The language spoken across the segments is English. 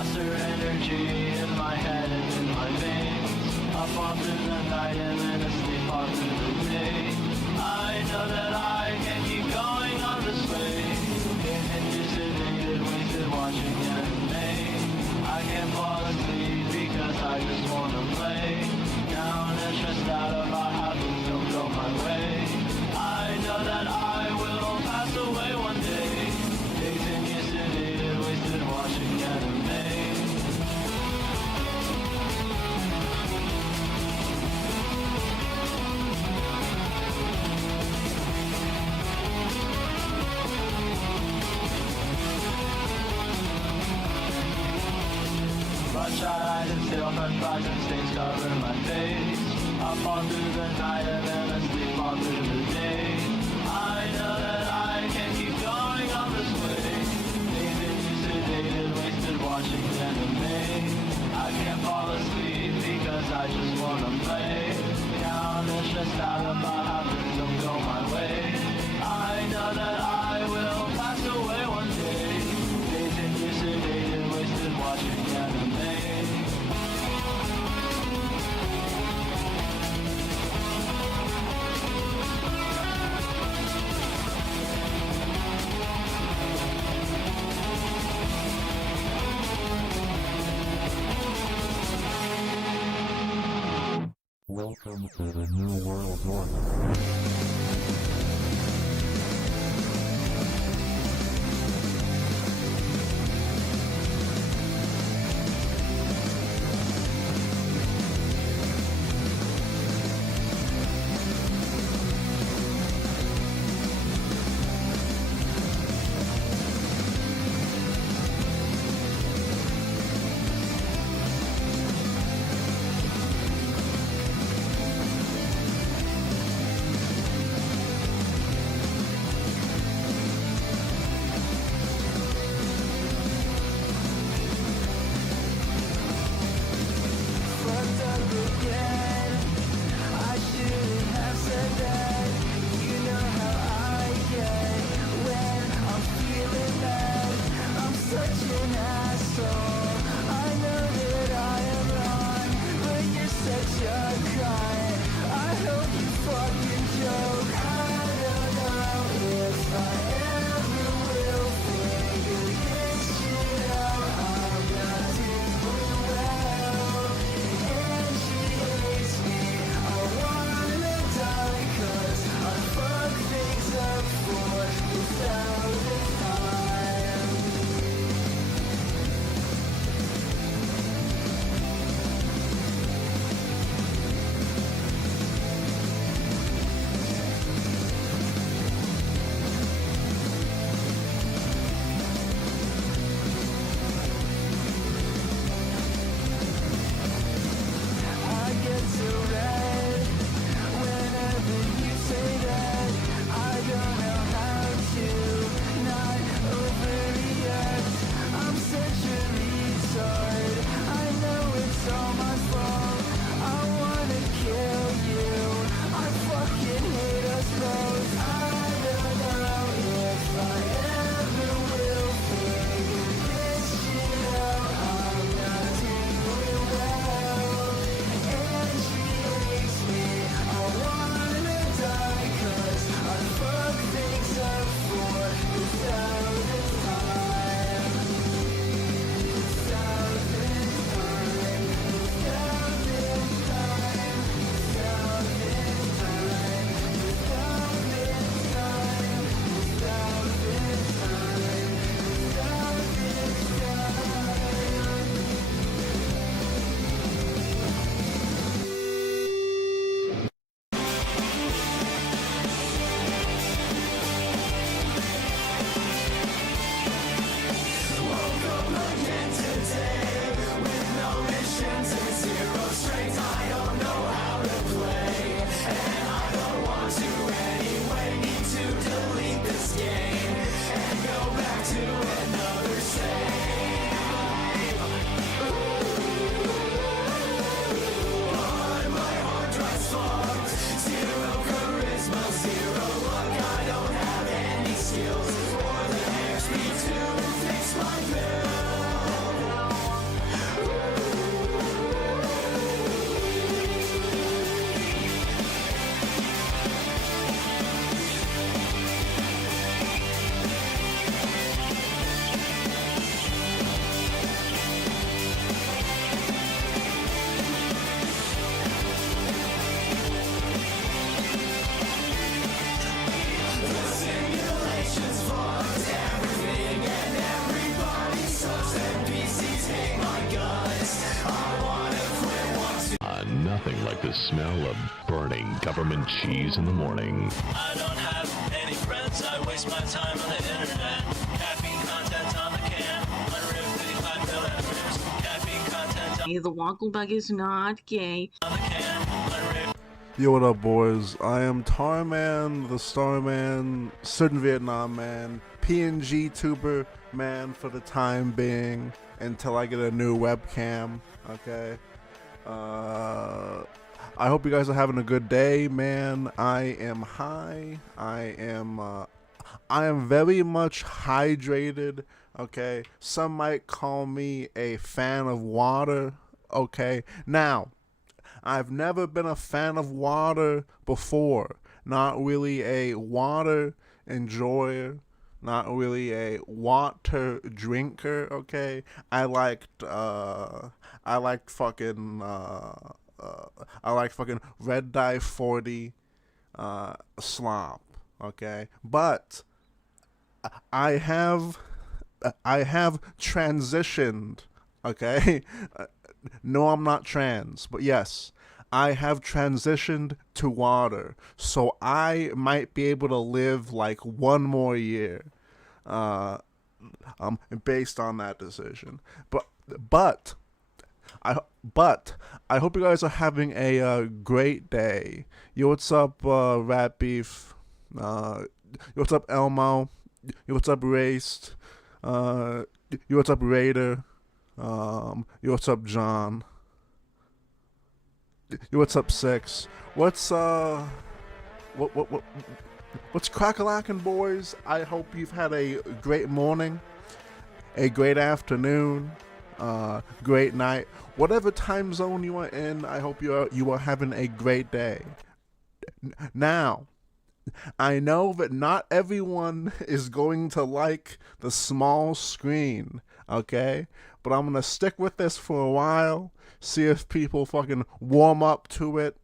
Monster energy in my head and in my veins. Up all through the night and then asleep all through the day. I know that I can keep going on this way. Continued sedated, wasted watching anime. I can't fall asleep because I just wanna play. Down and stressed out about how things don't go my way. I know that I will pass away one day. Continued sedated, wasted watching anime. Bloodshot eyes and still fresh flies and stains cover my face. Up all through the night and then asleep all through the day. I know that I can keep going on this way. Continued sedated, wasted watching anime. I can't fall asleep because I just wanna play. Down and stressed out about how things don't go my way. I know that I will pass away one day. Continued sedated, wasted watching anime. Welcome to the New World Order. the smell of burning government cheese in the morning. I don't have any friends, I waste my time on the internet. Caffeine content on the can, 155 milligrams. Caffeine content The Wackleback is not gay. on the can, 155. Yo, what up, boys? I am Tarman, the Starman, Certain Vietnam Man, PNG tuber man for the time being until I get a new webcam. Okay. I hope you guys are having a good day, man. I am high. I am very much hydrated. Okay. Some might call me a fan of water. Okay. Now, I've never been a fan of water before. Not really a water enjoyer. Not really a water drinker. Okay, I liked fucking Red Dye 40 slop. Okay, but I have transitioned. Okay. No, I'm not trans, but yes, I have transitioned to water, so I might be able to live like one more year, based on that decision. But I hope you guys are having a great day. Yo, what's up, Rat Beef? Yo, what's up, Elmo? Yo, what's up, Raced? Yo, what's up, Raider? Yo, what's up, John? Yo, what's up, Six? What's crack-a-lackin', boys? I hope you've had a great morning, a great afternoon, great night, whatever time zone you are in. I hope you are having a great day. Now, I know that not everyone is going to like the small screen, okay? But I'm gonna stick with this for a while, see if people fucking warm up to it,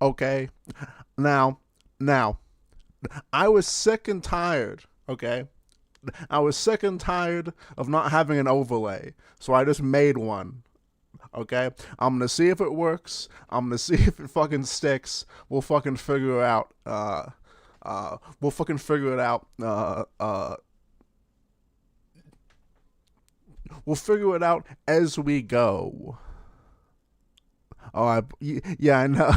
okay? Now, I was sick and tired, okay? I was sick and tired of not having an overlay, so I just made one, okay? I'm gonna see if it works. I'm gonna see if it fucking sticks. We'll fucking figure it out. We'll fucking figure it out. We'll figure it out as we go. Oh, yeah, I know.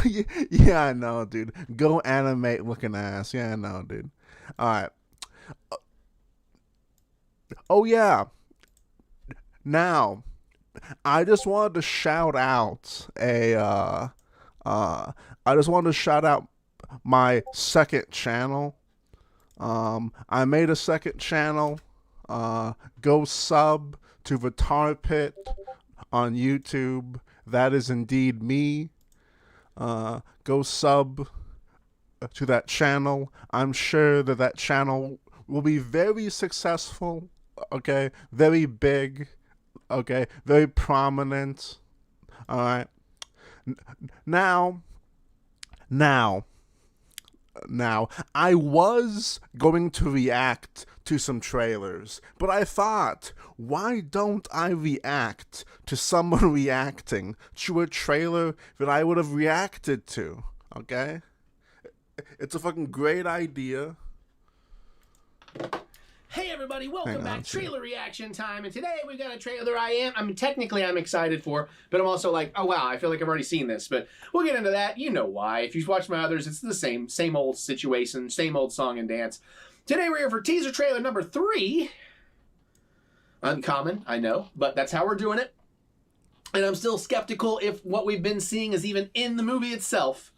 Yeah, I know, dude. Go animate looking ass. Yeah, I know, dude. All right. Oh, yeah. Now, I just wanted to shout out my second channel. I made a second channel. Go sub to the Tar Pit on YouTube. That is indeed me. Go sub to that channel. I'm sure that channel will be very successful. Okay, very big. Okay, very prominent. All right. Now, I was going to react to some trailers, but I thought, why don't I react to someone reacting to a trailer that I would have reacted to, okay? It's a fucking great idea. Hey everybody, welcome back. Trailer reaction time, and today we got a trailer technically I'm excited for, but I'm also like, oh wow, I feel like I've already seen this, but we'll get into that. You know why. If you've watched my others, it's the same old situation, same old song and dance. Today we're here for teaser trailer number 3. Uncommon, I know, but that's how we're doing it. And I'm still skeptical if what we've been seeing is even in the movie itself.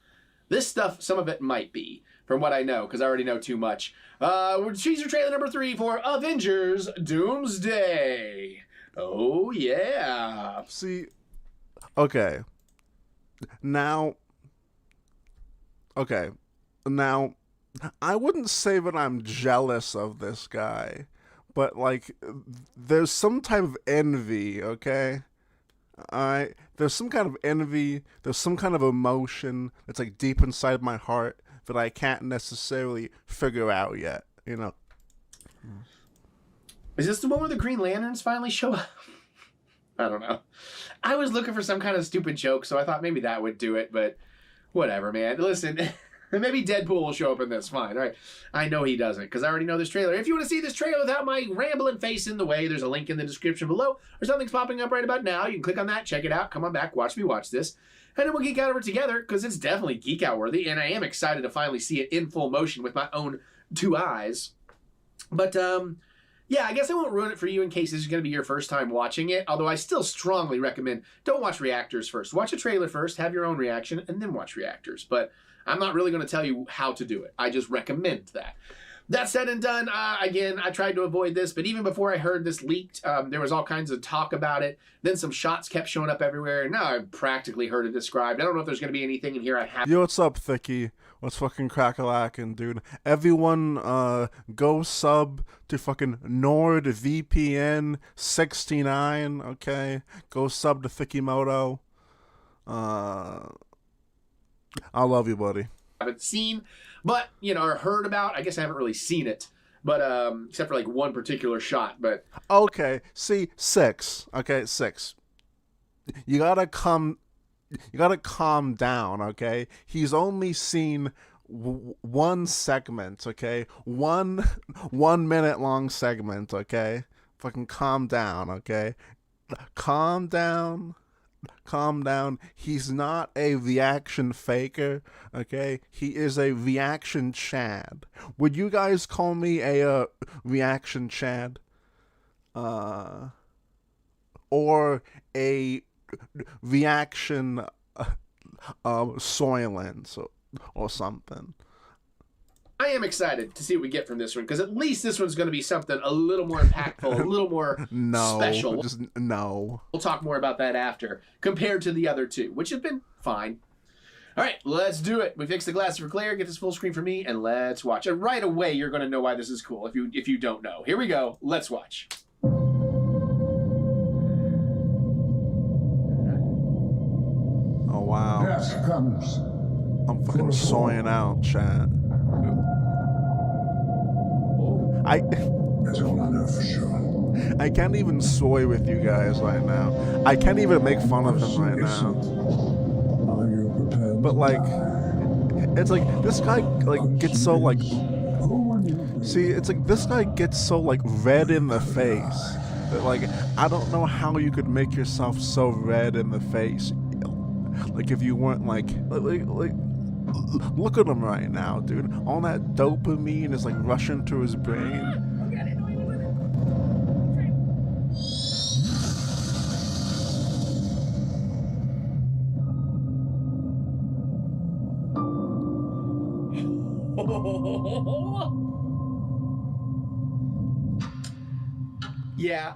This stuff, some of it might be, from what I know, because I already know too much. We're teaser trailer number 3 for Avengers Doomsday. Oh, yeah. See, okay. Now, I wouldn't say that I'm jealous of this guy, but, like, there's some type of envy, okay? Alright? There's some kind of envy, there's some kind of emotion that's, like, deep inside my heart that I can't necessarily figure out yet, you know? Is this the one where the Green Lanterns finally show up? I don't know. I was looking for some kind of stupid joke, so I thought maybe that would do it, but Whatever, man. Listen, maybe Deadpool will show up in this. Fine. All right. I know he doesn't because I already know this trailer. If you want to see this trailer without my rambling face in the way, there's a link in the description below or something's popping up right about now. You can click on that, check it out, come on back, watch me watch this. And then we'll geek out over it together because it's definitely geek out worthy. And I am excited to finally see it in full motion with my own 2 eyes. But, yeah, I guess I won't ruin it for you in case this is going to be your first time watching it, although I still strongly recommend don't watch reactors first. Watch a trailer first, have your own reaction, and then watch reactors. But I'm not really going to tell you how to do it. I just recommend that. That said and done, again, I tried to avoid this, but even before I heard this leaked, there was all kinds of talk about it. Then some shots kept showing up everywhere, and now I've practically heard it described. I don't know if there's going to be anything in here I have. Yo, what's up, Thicky? What's fucking crack-a-lackin', dude? Everyone, go sub to fucking NordVPN 69, okay? Go sub to Thickymoto. I love you, buddy. Haven't seen, but, you know, or heard about. I guess I haven't really seen it, but, except for, like, one particular shot, but... Okay, see, 6. Okay, 6. You gotta calm down, okay? He's only seen one segment, okay? One minute long segment, okay? Fucking calm down, okay? Calm down. Calm down. He's not a reaction faker, okay? He is a reaction Chad. Would you guys call me a reaction Chad? Or a reaction Soylent or something. I am excited to see what we get from this one, because at least this one's going to be something a little more impactful, a little more special. Just no. We'll talk more about that after, compared to the other two, which have been fine. All right, let's do it. We fixed the glasses for Claire, get this full screen for me, and let's watch. And right away, you're going to know why this is cool if you don't know. Here we go. Let's watch. Oh, wow. Yes, comes. I'm fucking soying out, chat. That's all I know for sure. I can't even soy with you guys right now. I can't even make fun of him right now. Are you prepared? But like, it's like this guy like gets so like. See, it's like this guy gets so like red in the face that like I don't know how you could make yourself so red in the face. Like if you weren't like look at him right now, dude. All that dopamine is like rushing to his brain. Yeah.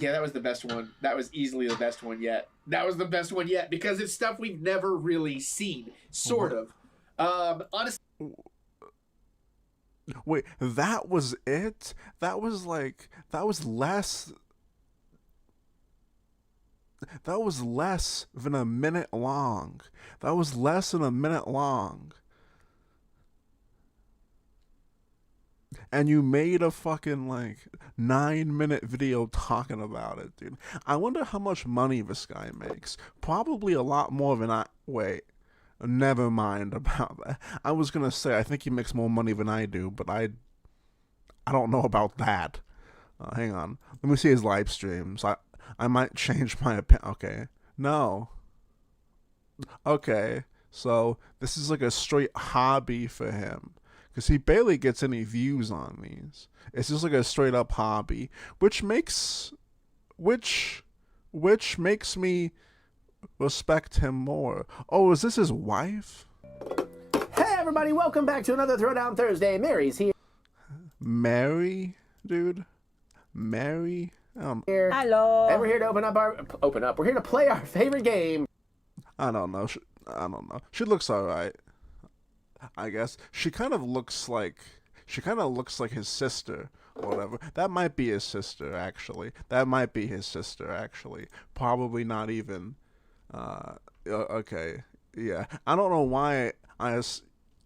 Yeah, that was the best one. That was easily the best one yet. That was the best one yet because it's stuff we've never really seen, sort of. Honestly. Wait, that was it? That was less than a minute long. That was less than a minute long. And you made a fucking, 9-minute video talking about it, dude. I wonder how much money this guy makes. Probably a lot more than wait, never mind about that. I was gonna say, I think he makes more money than I do, but I don't know about that. Hang on. Let me see his live streams. I might change my opinion. Okay. No. Okay. So, this is like a straight hobby for him. Because he barely gets any views on these. It's just like a straight up hobby. Which makes me respect him more. Oh, is this his wife? Hey everybody, welcome back to another Throwdown Thursday. Mary's here. Mary? Dude? Mary? Hello. And we're here to we're here to play our favorite game. I don't know. She looks alright. I guess she kind of looks like his sister or whatever. That might be his sister actually. Probably not even. Okay, yeah. I don't know why I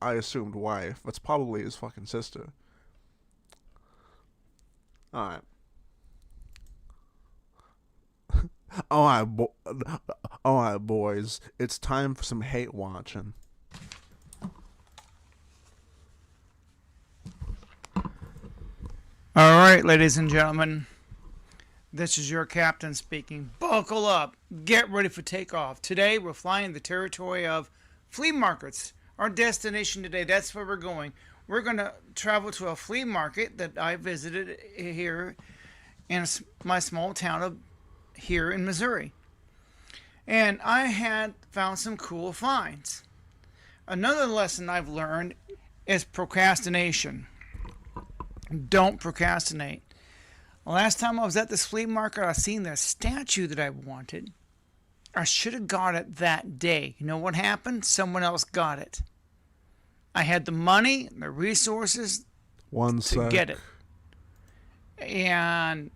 assumed wife. That's probably his fucking sister. All right. All right, boys. It's time for some hate watching. All right, ladies and gentlemen, this is your captain speaking. Buckle up. Get ready for takeoff. Today, we're flying the territory of flea markets. Our destination today, that's where we're going. We're going to travel to a flea market that I visited here in my small town of here in Missouri. And I had found some cool finds. Another lesson I've learned is procrastination. Don't procrastinate. Last time I was at this flea market, I seen this statue that I wanted. I should have got it that day. You know what happened? Someone else got it. I had the money, the resources to get it. And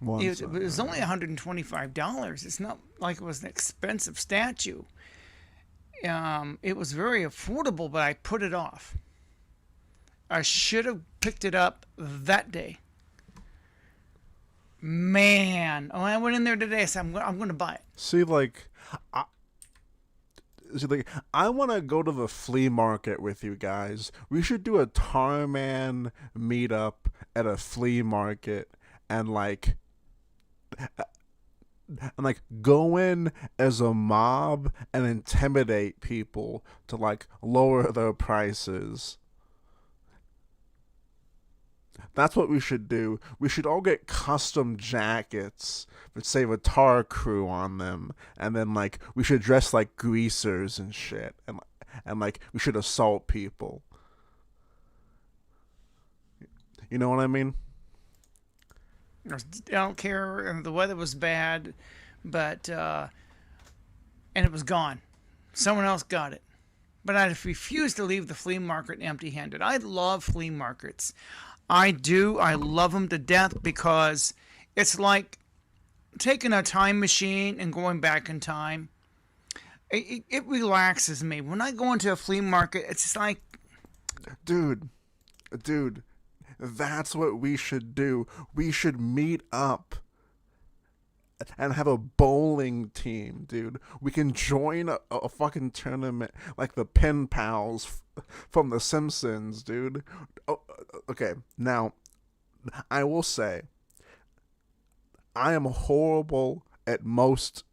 it was only $125. It's not like it was an expensive statue. It was very affordable, but I put it off. I should have picked it up that day. Man, I went in there today. I said, I'm going to buy it. See, I want to go to the flea market with you guys. We should do a Tarman meetup at a flea market and go in as a mob and intimidate people to lower their prices. That's what we should do. We should all get custom jackets that say the Tar Crew on them, and then we should dress like greasers and shit, and we should assault people. You know what I mean? I don't care. And the weather was bad, but and it was gone. Someone else got it. But I refused to leave the flea market empty-handed. I love flea markets. I do. I love them to death because it's like taking a time machine and going back in time. It relaxes me. When I go into a flea market, it's just like... Dude, that's what we should do. We should meet up and have a bowling team, dude. We can join a fucking tournament like the Pen Pals from The Simpsons, dude. Oh, okay, now, I will say, I am horrible at most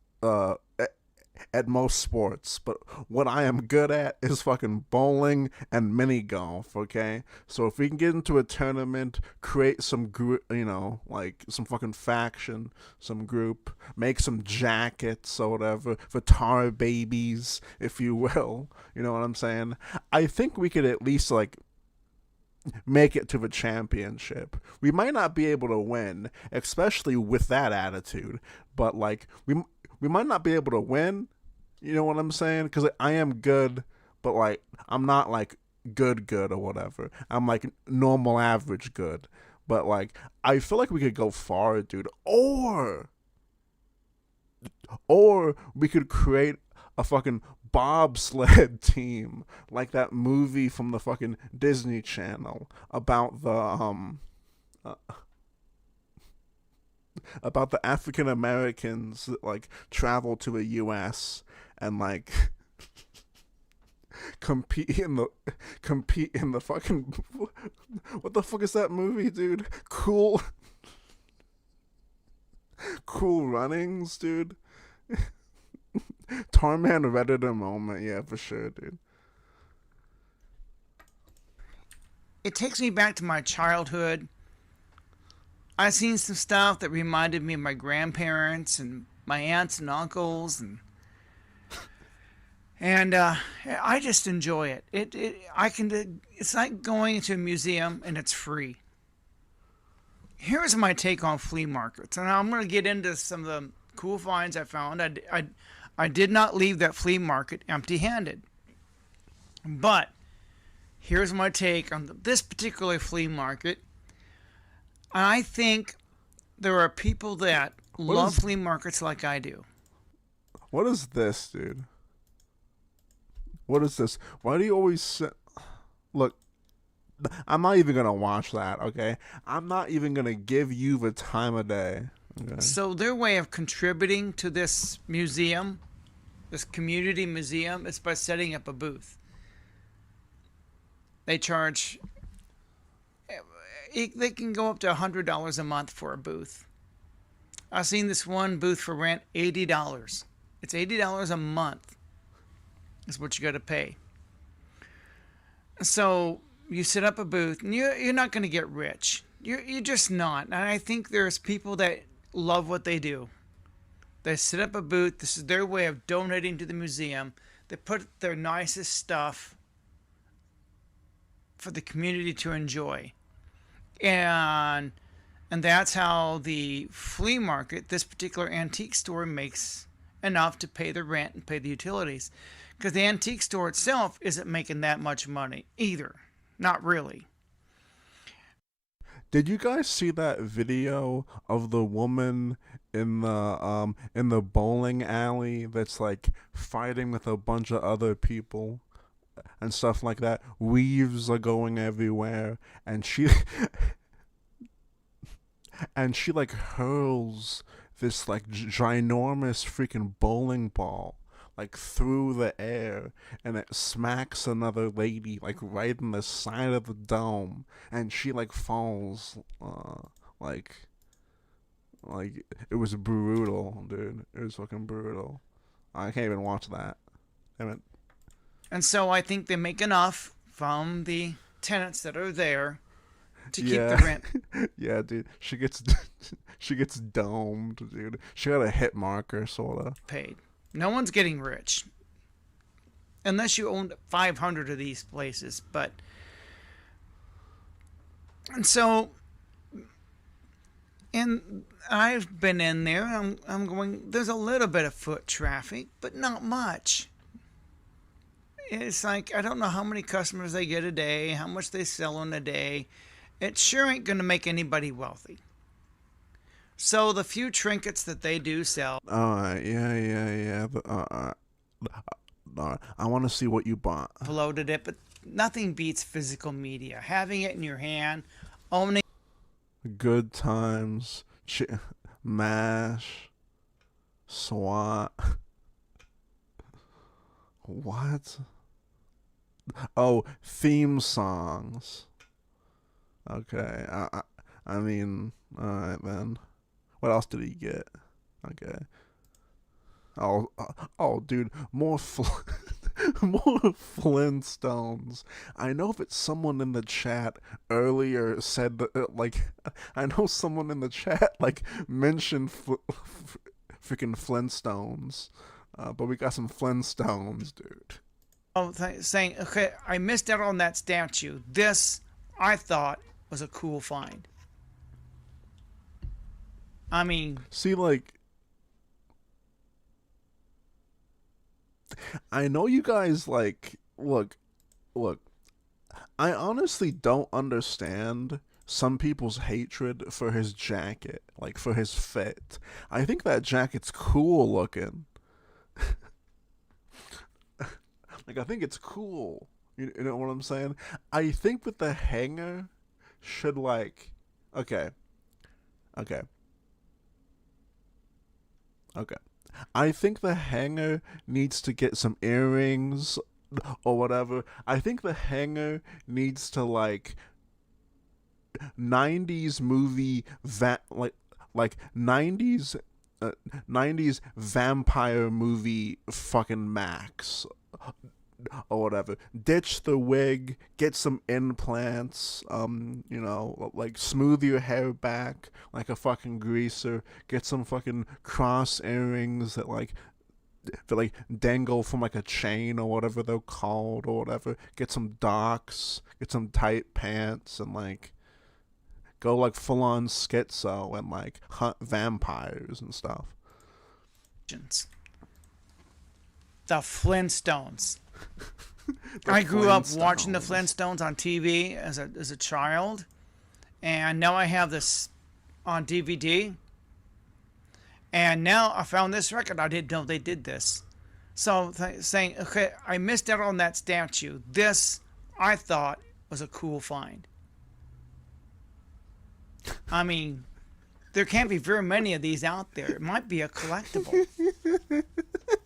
sports, but what I am good at is fucking bowling and mini golf, okay? So if we can get into a tournament, create some some fucking faction, some group, make some jackets or whatever for tar babies, if you will, you know what I'm saying? I think we could at least make it to the championship. We might not be able to win, especially with that attitude, but we might not be able to win, you know what I'm saying? Because I am good, but I'm not good or whatever. I'm normal average good, but I feel like we could go far, dude. Or we could create a fucking bobsled team like that movie from the fucking Disney Channel about the African Americans that travel to the U.S. and compete in the fucking what the fuck is that movie, dude? Cool Runnings, dude. Tarman Redditor moment, yeah, for sure, dude. It takes me back to my childhood. I seen some stuff that reminded me of my grandparents and my aunts and uncles, and I just enjoy it. It's like going into a museum and it's free. Here's my take on flea markets, and I'm going to get into some of the cool finds I found. I did not leave that flea market empty-handed, but here's my take on this particular flea market. I think there are people that love flea markets like I do. What is this, dude? What is this? Why do you always say... Look, I'm not even going to watch that, okay? I'm not even going to give you the time of day. So their way of contributing to this museum, this community museum, is by setting up a booth. They charge, they can go up to $100 a month for a booth. I've seen this one booth for rent, $80. It's $80 a month is what you got to pay. So you set up a booth, and you're not going to get rich. You're just not. And I think there's people that love what they do. They set up a booth. This is their way of donating to the museum. They put their nicest stuff for the community to enjoy. And that's how the flea market, this particular antique store, makes enough to pay the rent and pay the utilities. Because the antique store itself isn't making that much money either. Not really. Did you guys see that video of the woman in the bowling alley that's like fighting with a bunch of other people and stuff like that? Weaves are going everywhere, and she and she like hurls this like ginormous freaking bowling ball like through the air, and it smacks another lady like right in the side of the dome, and she like falls. Like it was brutal, dude. It was fucking brutal. I can't even watch that. Damn it. And so I think they make enough from the tenants that are there to keep the rent. Yeah, dude. She gets domed, dude. She got a hit marker, sorta. Paid. No one's getting rich. Unless you own 500 of these places. And so, and I've been in there. I'm going, there's a little bit of foot traffic, but not much. It's like, I don't know how many customers they get a day, how much they sell in a day. It sure ain't going to make anybody wealthy. So the few trinkets that they do sell. Yeah. I want to see what you bought. Uploaded it, but nothing beats physical media. Having it in your hand, owning. Good times, MASH, SWAT. What? Oh, theme songs. Okay, I mean, all right then. What else did he get? Okay. Oh, dude, more Flintstones. I know that someone in the chat earlier said that, like, I know someone in the chat, like, mentioned freaking Flintstones. But we got some Flintstones, dude. Oh, saying, okay, I missed out on that statue. This, I thought, was a cool find. I mean... See, like... I know you guys, like... Look. I honestly don't understand some people's hatred for his jacket. Like, for his fit. I think that jacket's cool looking. Like, I think it's cool. You know what I'm saying? I think that the hanger should, like... Okay. I think the hanger needs to get some earrings or whatever. I think the hanger needs to, like, 90s movie like 90s vampire movie fucking Max or whatever. Ditch the wig, get some implants, like smooth your hair back like a fucking greaser, get some fucking cross earrings that like dangle from like a chain or whatever they're called or whatever, get some docks, get some tight pants, and like go like full on schizo and like hunt vampires and stuff. The Flintstones. I grew up watching the Flintstones on TV as a child, and now I have this on DVD. And now I found this record. I didn't know they did this. So saying, okay, I missed out on that statue. This, I thought, was a cool find. I mean, There can't be very many of these out there. It might be a collectible.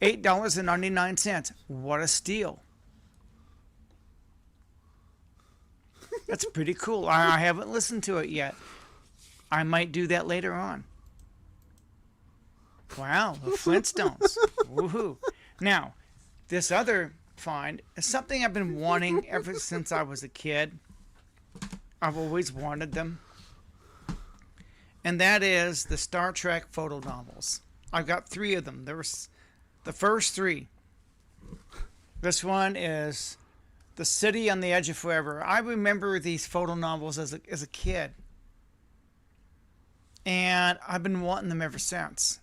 $8.99. What a steal. That's pretty cool. I haven't listened to it yet. I might do that later on. Wow, the Flintstones. Woohoo. Now, this other find is something I've been wanting ever since I was a kid. I've always wanted them. And that is the Star Trek photo novels. I've got 3 of them. There was the first 3. This one is The City on the Edge of Forever. I remember these photo novels as a kid. And I've been wanting them ever since.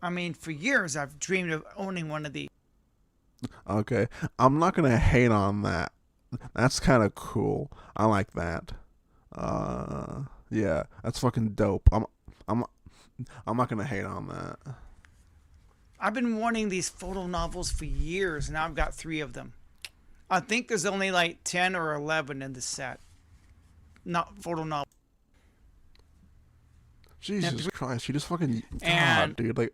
I mean, for years I've dreamed of owning one of these. Okay, I'm not gonna hate on that. That's kind of cool. I like that. Yeah, that's fucking dope. I'm not gonna hate on that. I've been wanting these photo novels for years, and now I've got 3 of them. I think there's only like 10 or 11 in the set. Not photo novels. Jesus Christ, you just fucking And- God, dude. Like,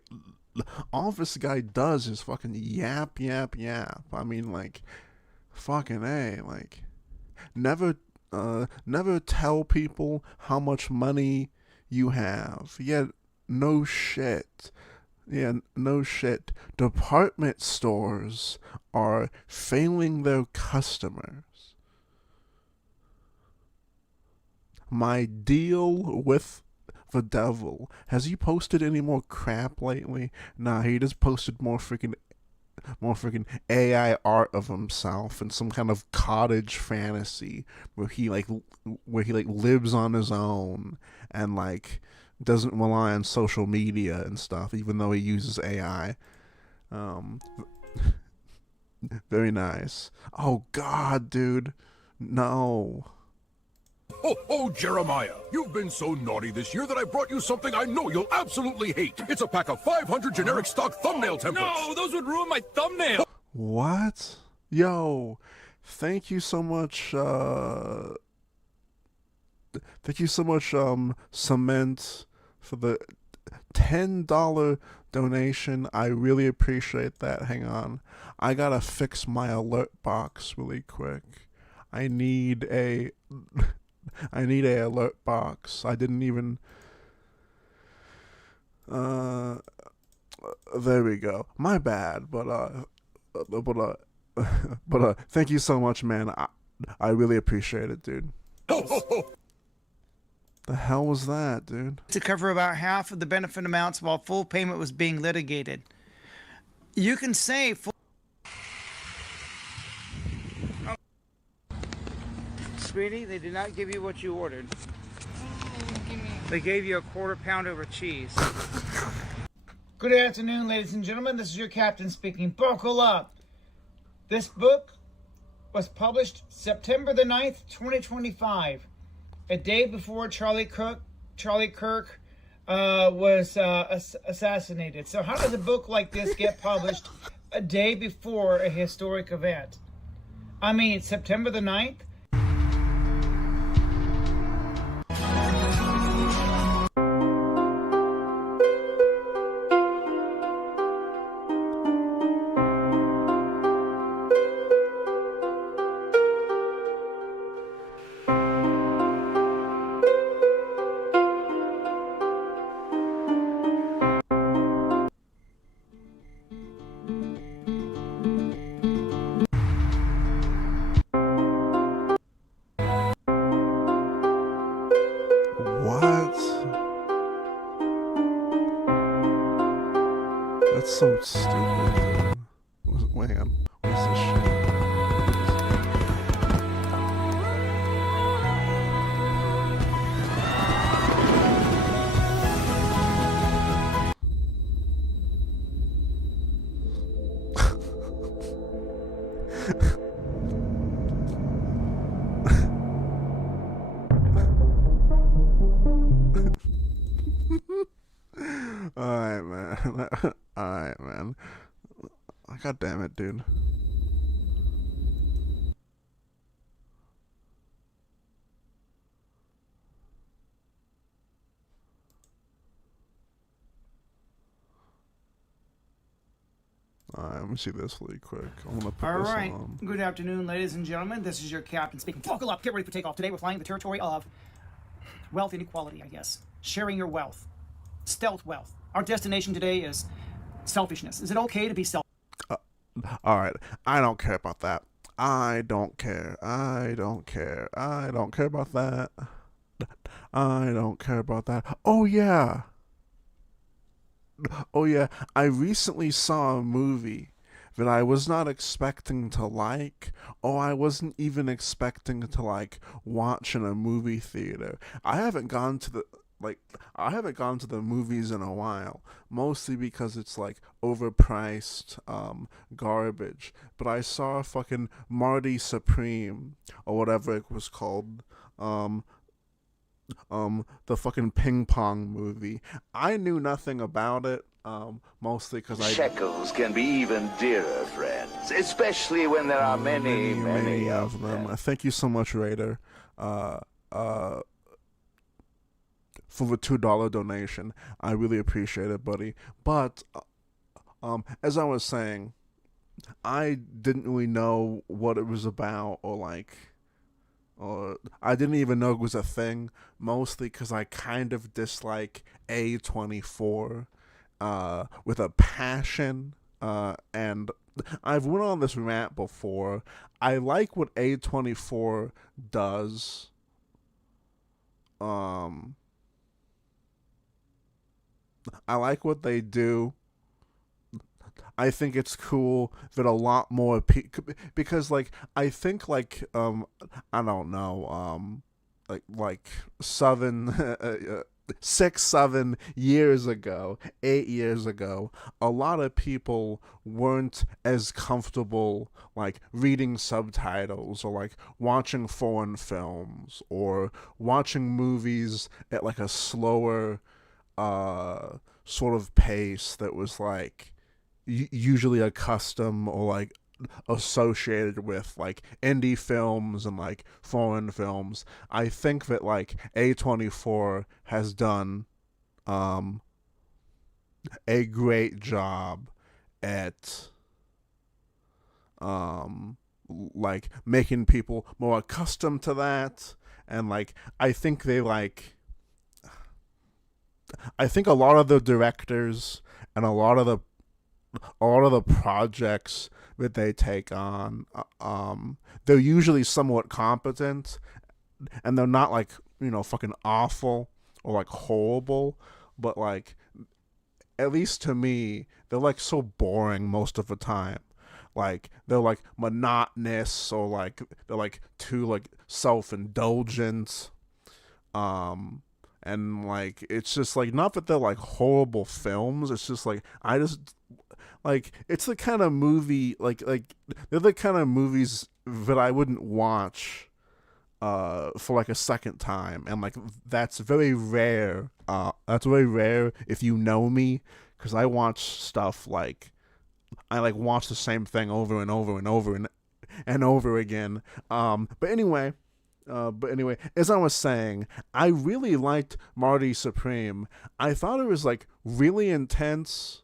all this guy does is fucking yap. I mean, like, fucking A. Like, never tell people how much money you have. Yeah, no shit. Yeah, no shit. Department stores are failing their customers. My deal with the devil. Has he posted any more crap lately? Nah, he just posted more freaking AI art of himself in some kind of cottage fantasy where he lives on his own and like doesn't rely on social media and stuff, even though he uses AI. Very nice. Oh God, dude, no. Oh, Jeremiah, you've been so naughty this year that I brought you something I know you'll absolutely hate. It's a pack of 500 generic stock thumbnail templates. No, those would ruin my thumbnail. What? Yo, thank you so much, Cement, for the $10 donation. I really appreciate that. Hang on. I gotta fix my alert box really quick. I need a alert box. I didn't even. There we go. My bad, but thank you so much, man. I really appreciate it, dude. The hell was that, dude? To cover about half of the benefit amounts while full payment was being litigated. You can say full. Sweetie, they did not give you what you ordered. They gave you a quarter pounder of cheese. Good afternoon, ladies and gentlemen. This is your captain speaking. Buckle up. This book was published September the 9th, 2025. A day before Charlie Kirk was assassinated. So how does a book like this get published a day before a historic event? I mean, September the 9th? What? That's so stupid, dude. Wait, what's this shit? Alright, man. Alright, man. God damn it, dude. Alright, let me see this really quick. I'm gonna put All this right. on. Good afternoon, ladies and gentlemen. This is your captain speaking. Buckle up. Get ready for takeoff. Today we're flying the territory of wealth inequality, I guess. Sharing your wealth. Stealth wealth. Our destination today is selfishness. Is it okay to be selfish? Alright, I don't care about that. I don't care. I don't care. I don't care about that. I don't care about that. Oh yeah. Oh yeah, I recently saw a movie that I was not expecting to like, or I wasn't even expecting to like watch in a movie theater. I haven't gone to the movies in a while, mostly because it's like overpriced garbage. But I saw fucking Marty Supreme or whatever it was called. The fucking ping pong movie. I knew nothing about it, mostly because Shekels can be even dearer, friends, especially when there are many of them. Thank you so much, Raider, for the $2 donation. I really appreciate it, buddy. But as I was saying, I didn't really know what it was about, or like. I didn't even know it was a thing, mostly because I kind of dislike A24 with a passion, and I've went on this rant before. I like what A24 does. I like what they do. I think it's cool that a lot more because like I think like I don't know like 6 7 years ago, 8 years ago, a lot of people weren't as comfortable like reading subtitles or like watching foreign films or watching movies at like a slower sort of pace that was like usually a custom or like associated with like indie films and like foreign films. I think that like A24 has done a great job at like making people more accustomed to that, and like I think a lot of the directors and a lot of the projects that they take on, they're usually somewhat competent, and they're not like, fucking awful or like horrible, but like, at least to me, they're like so boring most of the time. Like, they're like monotonous, or like they're like too like self-indulgent, and like it's just like, not that they're like horrible films, it's just like like it's the kind of movie like they're the kind of movies that I wouldn't watch for like a second time, and like that's very rare. That's very rare if you know me, because I watch stuff like I like watch the same thing over and over and over and over again. But anyway, as I was saying, I really liked Marty Supreme. I thought it was like really intense.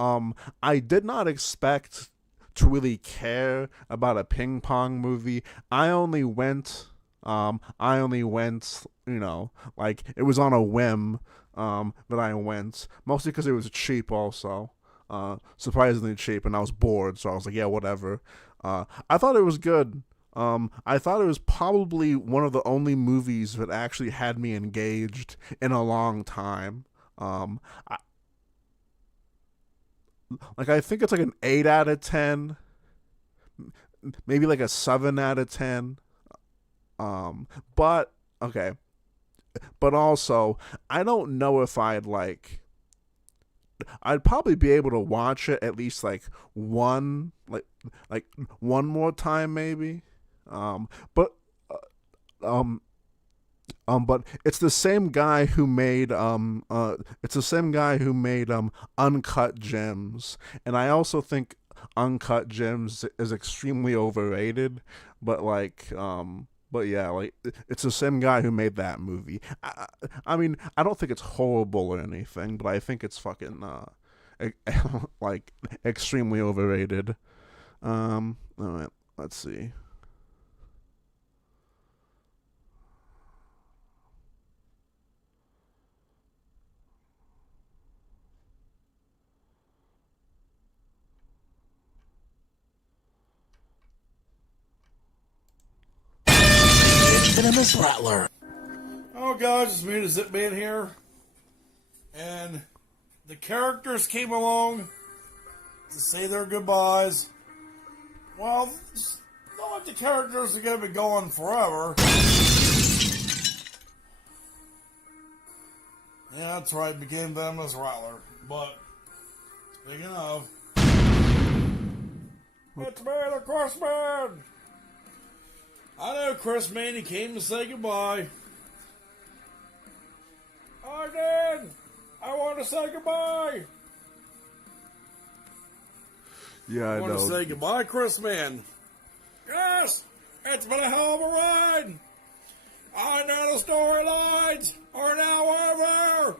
I did not expect to really care about a ping pong movie. I only went, like it was on a whim, that I went, mostly because it was cheap also, surprisingly cheap, and I was bored, so I was like, yeah, whatever. I thought it was good. I thought it was probably one of the only movies that actually had me engaged in a long time. I think it's like an 8 out of 10, maybe like a 7 out of 10. But okay. But also, I don't know if I'd probably be able to watch it at least like one more time maybe. But it's the same guy who made Uncut Gems, and I also think Uncut Gems is extremely overrated. But yeah, like it's the same guy who made that movie. I mean, I don't think it's horrible or anything, but I think it's fucking like extremely overrated. All right, let's see. Venomous Rattler. Oh guys, it's me, the Zip Man here. And the characters came along to say their goodbyes. Well, it's not like the characters are going to be gone forever. Yeah, that's right, became Venomous Rattler. But, speaking of, it's me, the Chris Man! I know Chris Man, he came to say goodbye. I did! I want to say goodbye! Yeah, I want know. to say goodbye, Chris Man. Yes! It's been a hell of a ride! I know the storylines are now over!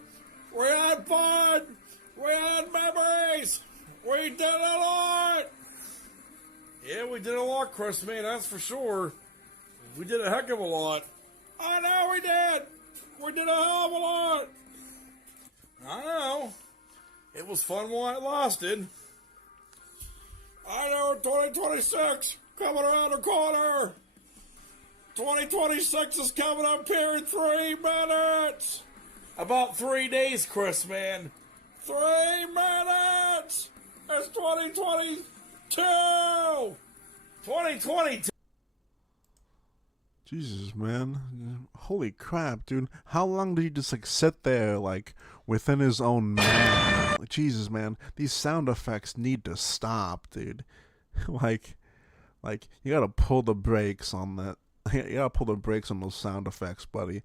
We had fun! We had memories! We did a lot! Yeah, we did a lot, Chris Man, that's for sure. We did a heck of a lot. I know we did! We did a hell of a lot! I know. It was fun while it lasted. I know 2026 coming around the corner. 2026 is coming up here in 3 minutes. About 3 days, Chris, man. 3 minutes. It's 2022. 2022. Jesus, man. Holy crap, dude. How long did he just, like, sit there, like, within his own man? Like, Jesus, man. These sound effects need to stop, dude. like, you gotta pull the brakes on that. You gotta pull the brakes on those sound effects, buddy.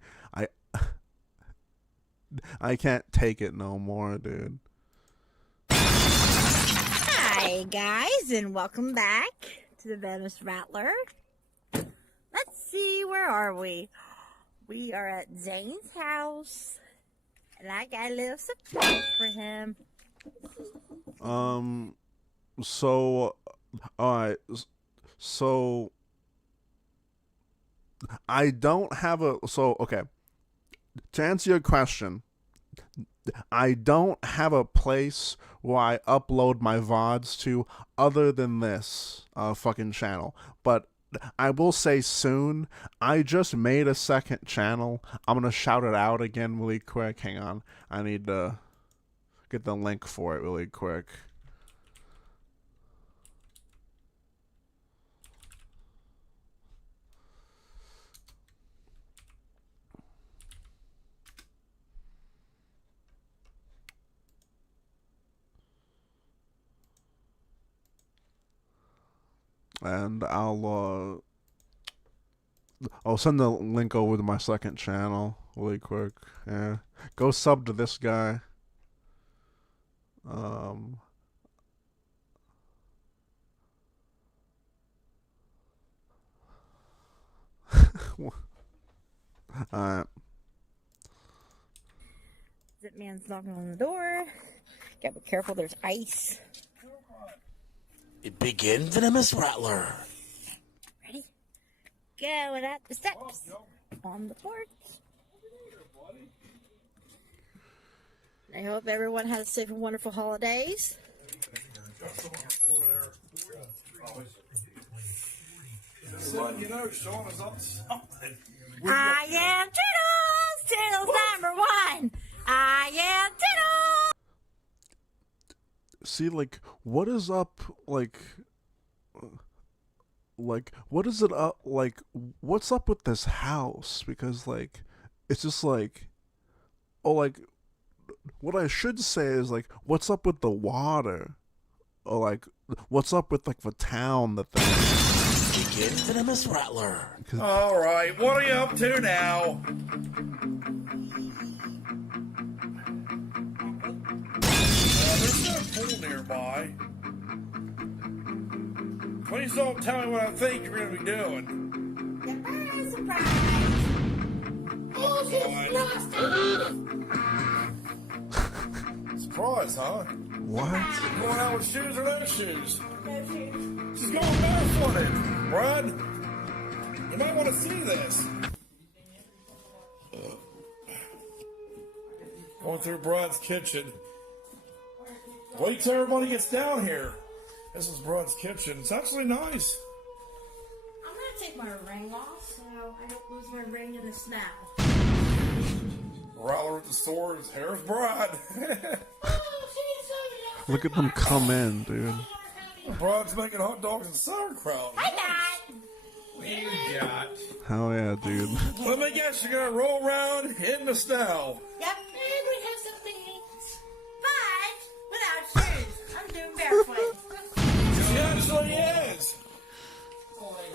I can't take it no more, dude. Hi, guys, and welcome back to the Venomous Rattler. Let's see, where are we? We are at Zane's house, and I got a little surprise for him. So, alright, so, I don't have okay, to answer your question, I don't have a place where I upload my VODs to other than this, fucking channel, but I will say soon, I just made a second channel. I'm gonna shout it out again really quick. Hang on. I need to get the link for it really quick. And I'll send the link over to my second channel really quick. Yeah. Go sub to this guy. Alright. Zip Man's knocking on the door. Gotta be careful, there's ice. It begin Venomous Rattler. Ready? Going up the steps. On the porch. I hope everyone has safe and wonderful holidays. You know, Sean is up to something. I am Toodles! Toodles #1! I am Toodles! See, like, what is up, like, what is it up, like, what's up with this house? Because, like, it's just, like, oh, like, what I should say is, like, what's up with the water? Or, like, what's up with, like, the town that they... Begin Venomous Rattler. Alright, what are you up to now? There's no pool nearby. Please don't tell me what I think you're going to be doing. surprise, huh? What? You going out with shoes or no shoes? No shoes. She's going barefooted, Brad. You might want to see this. Going through Brad's kitchen. Wait till everybody gets down here. This is Brad's kitchen. It's actually nice. I'm gonna take my ring off so I don't lose my ring in the snow. Rattler at the store. Here's Brad. Look at them come in, dude. Brad's making hot dogs and sauerkraut. Hi, Dad. What you got? Hell yeah, dude. Let me guess, you're gonna roll around in the snow. Yep, and we have some things, but without shoes. I'm doing barefoot. She actually is.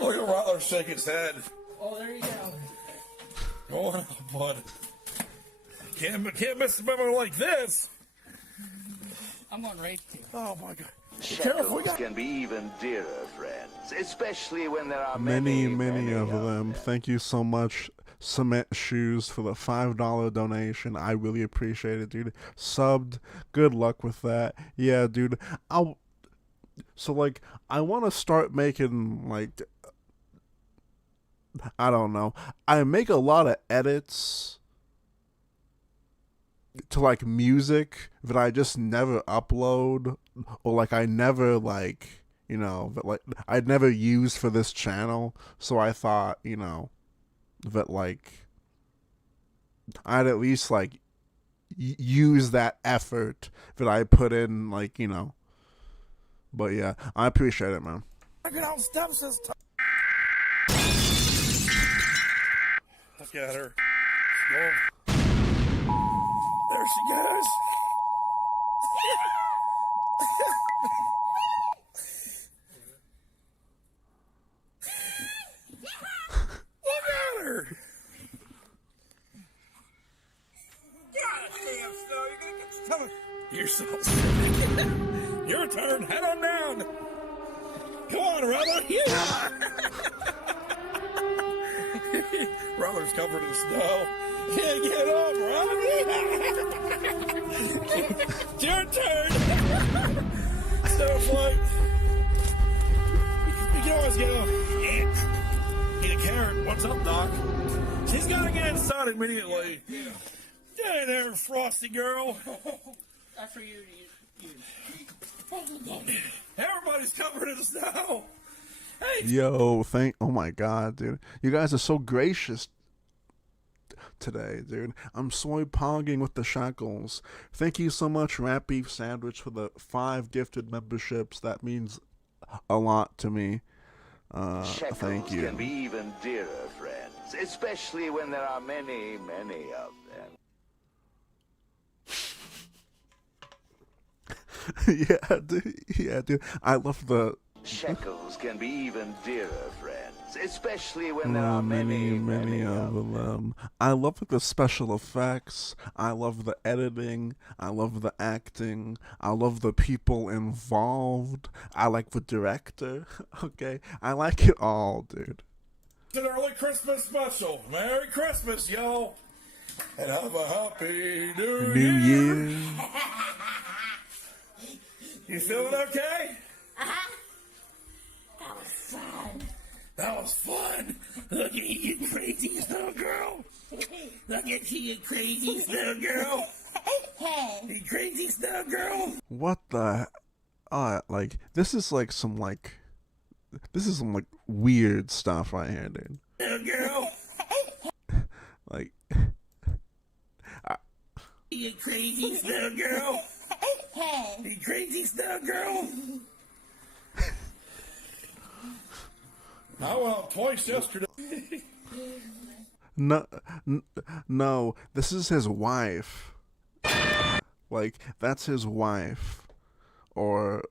Look at Rattler shake his head. Oh, there you go. Go on, bud. Can't miss a moment like this. I'm going right to. Oh my God. Shekels can be even dearer, friends, especially when there are Many many of them. Thank you so much, Cement Shoes, for the $5 donation. I really appreciate it, dude. Subbed. Good luck with that. Yeah, dude. I want to start making, like, I don't know. I make a lot of edits to, like, music that I just never upload, or, like, I never, like, you know, that, like, I'd never use for this channel. So I thought, you know, that, like, I'd at least, like, use that effort that I put in, like, you know. But yeah, I appreciate it, man. Look at how steps this time. Look at her. She's going. There she goes. Look at her. Goddamn, Snow, you're gonna get your stomach. You're so silly. Your turn. Head on down. Come on, Rattler. Yeah. Rattler's covered in snow. Can't get up, Rattler. It's your turn. Snowflake. You can always go. Eat a carrot. What's up, Doc? She's gonna get inside immediately. Get in there, Frosty girl. That's for you to use. Everybody's covered in snow. Hey. Yo, oh my God, dude. You guys are so gracious today, dude. I'm soy pogging with the shackles. Thank you so much, Rat Beef Sandwich, for the 5 gifted memberships. That means a lot to me. Thank you. Can be even dearer, friends, especially when there are many of them. Yeah, dude. I love the Shekels can be even dearer, friends, especially when there are many of them. I love the special effects. I love the editing. I love the acting. I love the people involved. I like the director. Okay, I like it all, dude. It's an early Christmas special. Merry Christmas, y'all. And have a happy New Year. You feeling okay? Uh-huh. That was fun. That was fun. Look at you, crazy snow girl. Look at you, crazy snow girl. You crazy snow girl. What the? Like, this is some weird stuff right here, dude. Snow girl. Like, You crazy snow girl. You crazy snow girl. I went out twice yesterday. No, this is his wife. Like, that's his wife. Or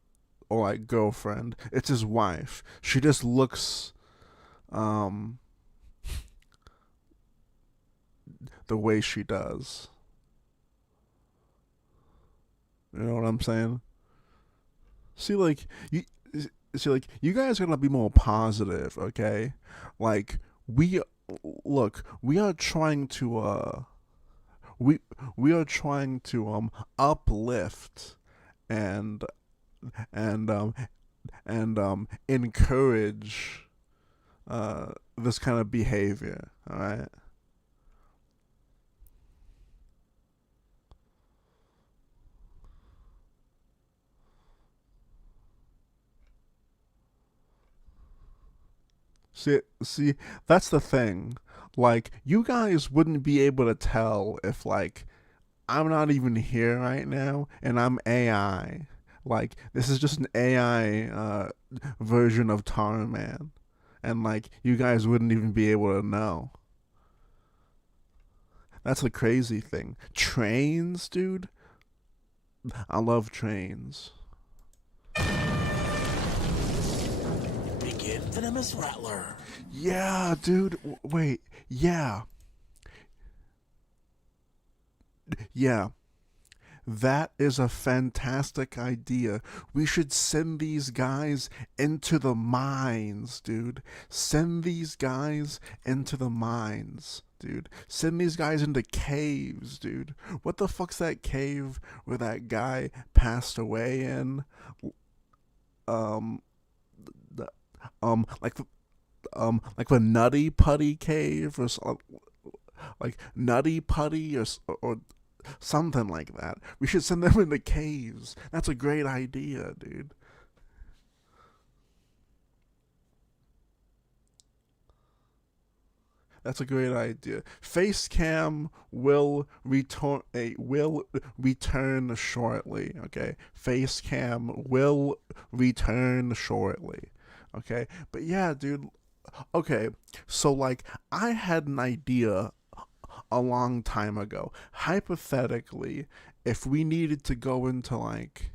like, girlfriend. It's his wife. She just looks, the way she does. You know what I'm saying? See, you guys are gonna be more positive, okay? Like, we are trying to we are trying to uplift and encourage this kind of behavior. All right. See, that's the thing. Like, you guys wouldn't be able to tell if, like, I'm not even here right now and I'm AI. Like, this is just an AI version of Tarman. And, like, you guys wouldn't even be able to know. That's the crazy thing. Trains, dude? I love trains. Begin Venomous Rattler. Yeah, dude. Wait. Yeah. Yeah. That is a fantastic idea. We should send these guys into the mines, dude. Send these guys into the mines, dude. Send these guys into caves, dude. What the fuck's that cave where that guy passed away in? Like the Nutty Putty cave, or like Nutty Putty, or something like that. We should send them into caves. That's a great idea, dude. That's a great idea. Facecam will return shortly. Okay, Facecam will return shortly. Okay, but yeah, dude. Okay, so like I had an idea a long time ago. Hypothetically, if we needed to go into like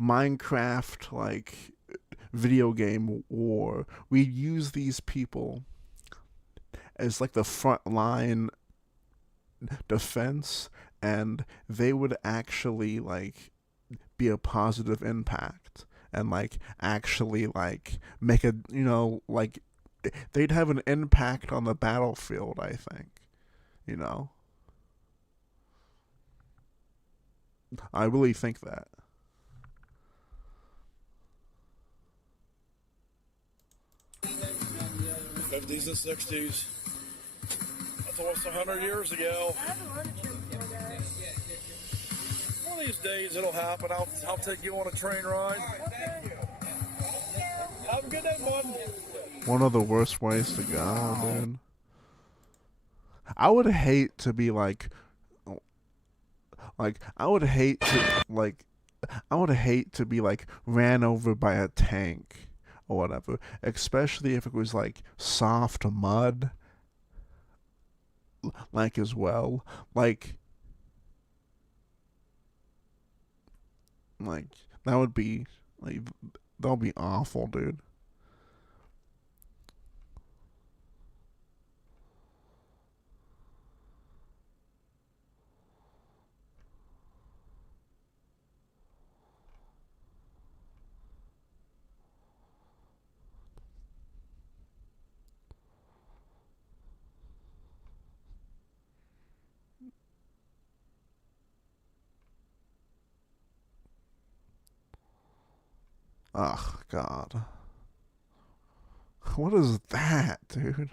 Minecraft, like video game war, we'd use these people as like the front line defense, and they would actually like be a positive impact and like actually like make a, you know, like they'd have an impact on the battlefield, I think. You know? I really think that. '50s and '60s. That's almost 100 years ago. One of these days it'll happen. I'll take you on a train ride. Have a good day, bud. One of the worst ways to go, dude. I would hate to be like I would hate to be like ran over by a tank or whatever, especially if it was like soft mud, like as well, like that would be awful, dude. Oh, God. What is that, dude?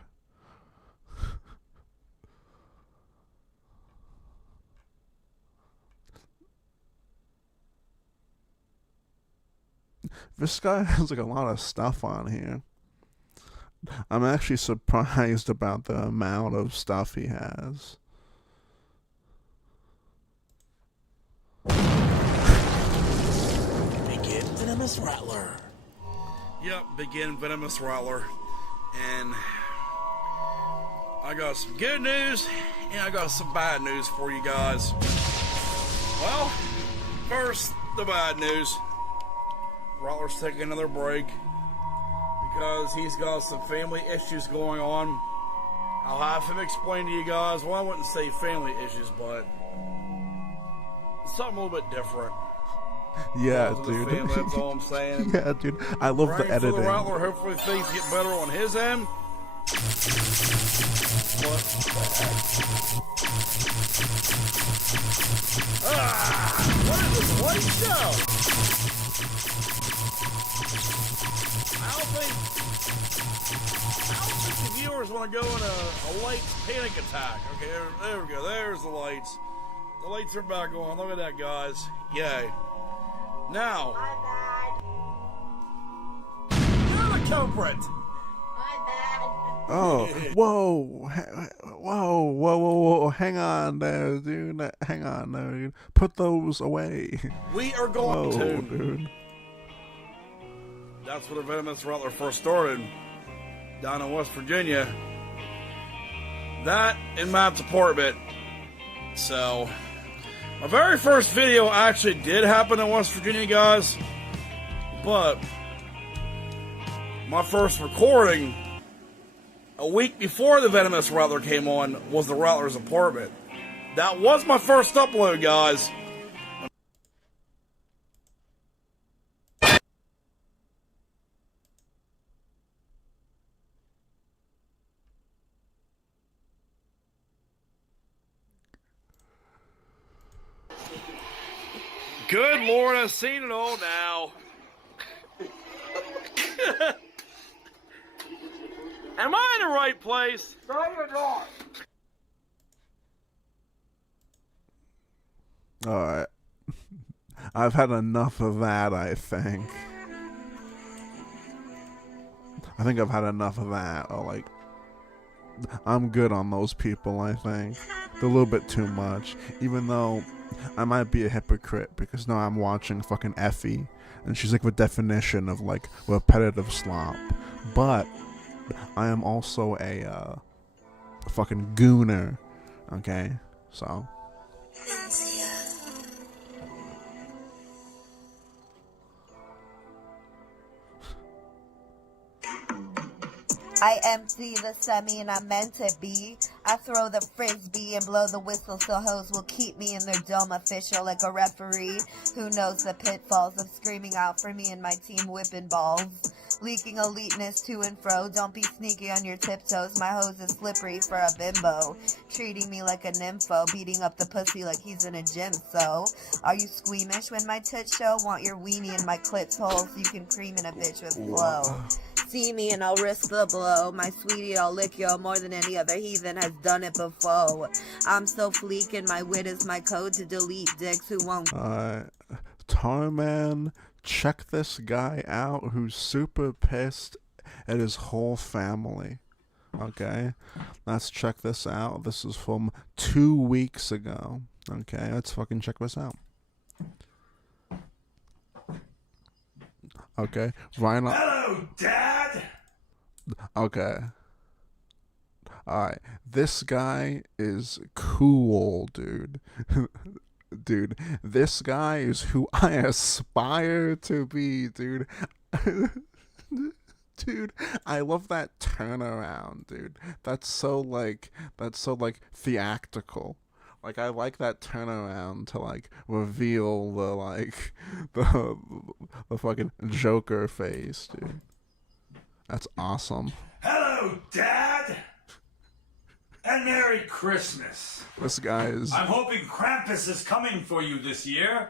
This guy has like a lot of stuff on here. I'm actually surprised about the amount of stuff he has. Begin Venomous Rattler. Yep, begin Venomous Rattler. And I got some good news and I got some bad news for you guys. Well, first, the bad news. Rattler's taking another break because he's got some family issues going on. I'll have him explain to you guys. Well, I wouldn't say family issues, but something a little bit different. Yeah, dude. Family, that's all I'm saying. Yeah, dude. I love the editing. For the Rattler, hopefully things get better on his end. What the heck? What is this light show? I don't think the viewers want to go in a lights panic attack. Okay, there we go. There's the lights. The lights are back on. Look at that, guys. Yay. Now, you're the culprit. Oh, whoa, whoa, hang on there, dude, hang on there, dude. Put those away. We are going to. Dude. That's where the Venomous Rattler first started, down in West Virginia. That in Matt's apartment. So, my very first video actually did happen in West Virginia, guys. But, my first recording, a week before the Venomous Rattler came on, was the Rattler's apartment. That was my first upload, guys. Good Lord, I've seen it all now. Am I in the right place? No, you're not. Alright. I've had enough of that, I think. I've had enough of that. Or like, I'm good on those people, I think. They're a little bit too much. Even though I might be a hypocrite because now I'm watching fucking Effie. And she's like the definition of like repetitive slop. But I am also a fucking gooner. Okay? So. I empty the semi and I'm meant to be. I throw the frisbee and blow the whistle so hoes will keep me in their dome official like a referee who knows the pitfalls of screaming out for me and my team whipping balls. Leaking eliteness to and fro. Don't be sneaky on your tiptoes. My hose is slippery for a bimbo. Treating me like a nympho. Beating up the pussy like he's in a gym. So, are you squeamish when my tits show? Want your weenie in my clit's hole so you can cream in a bitch with flow. See me and I'll risk the blow. My sweetie, I'll lick yo more than any other heathen has done it before. I'm so fleek and my wit is my code to delete dicks who won't. Tarman, check this guy out who's super pissed at his whole family. Okay? Let's check this out. This is from 2 weeks ago. Okay, let's fucking check this out. Okay, Ryan. Hello, Dad! Okay. Alright, this guy is cool, dude. Dude, this guy is who I aspire to be, dude. Dude, I love that turnaround, dude. That's so theatrical. Like, I like that turnaround to, like, reveal the, like, the fucking Joker face, dude. That's awesome. Hello, Dad! And Merry Christmas. This guy is... I'm hoping Krampus is coming for you this year.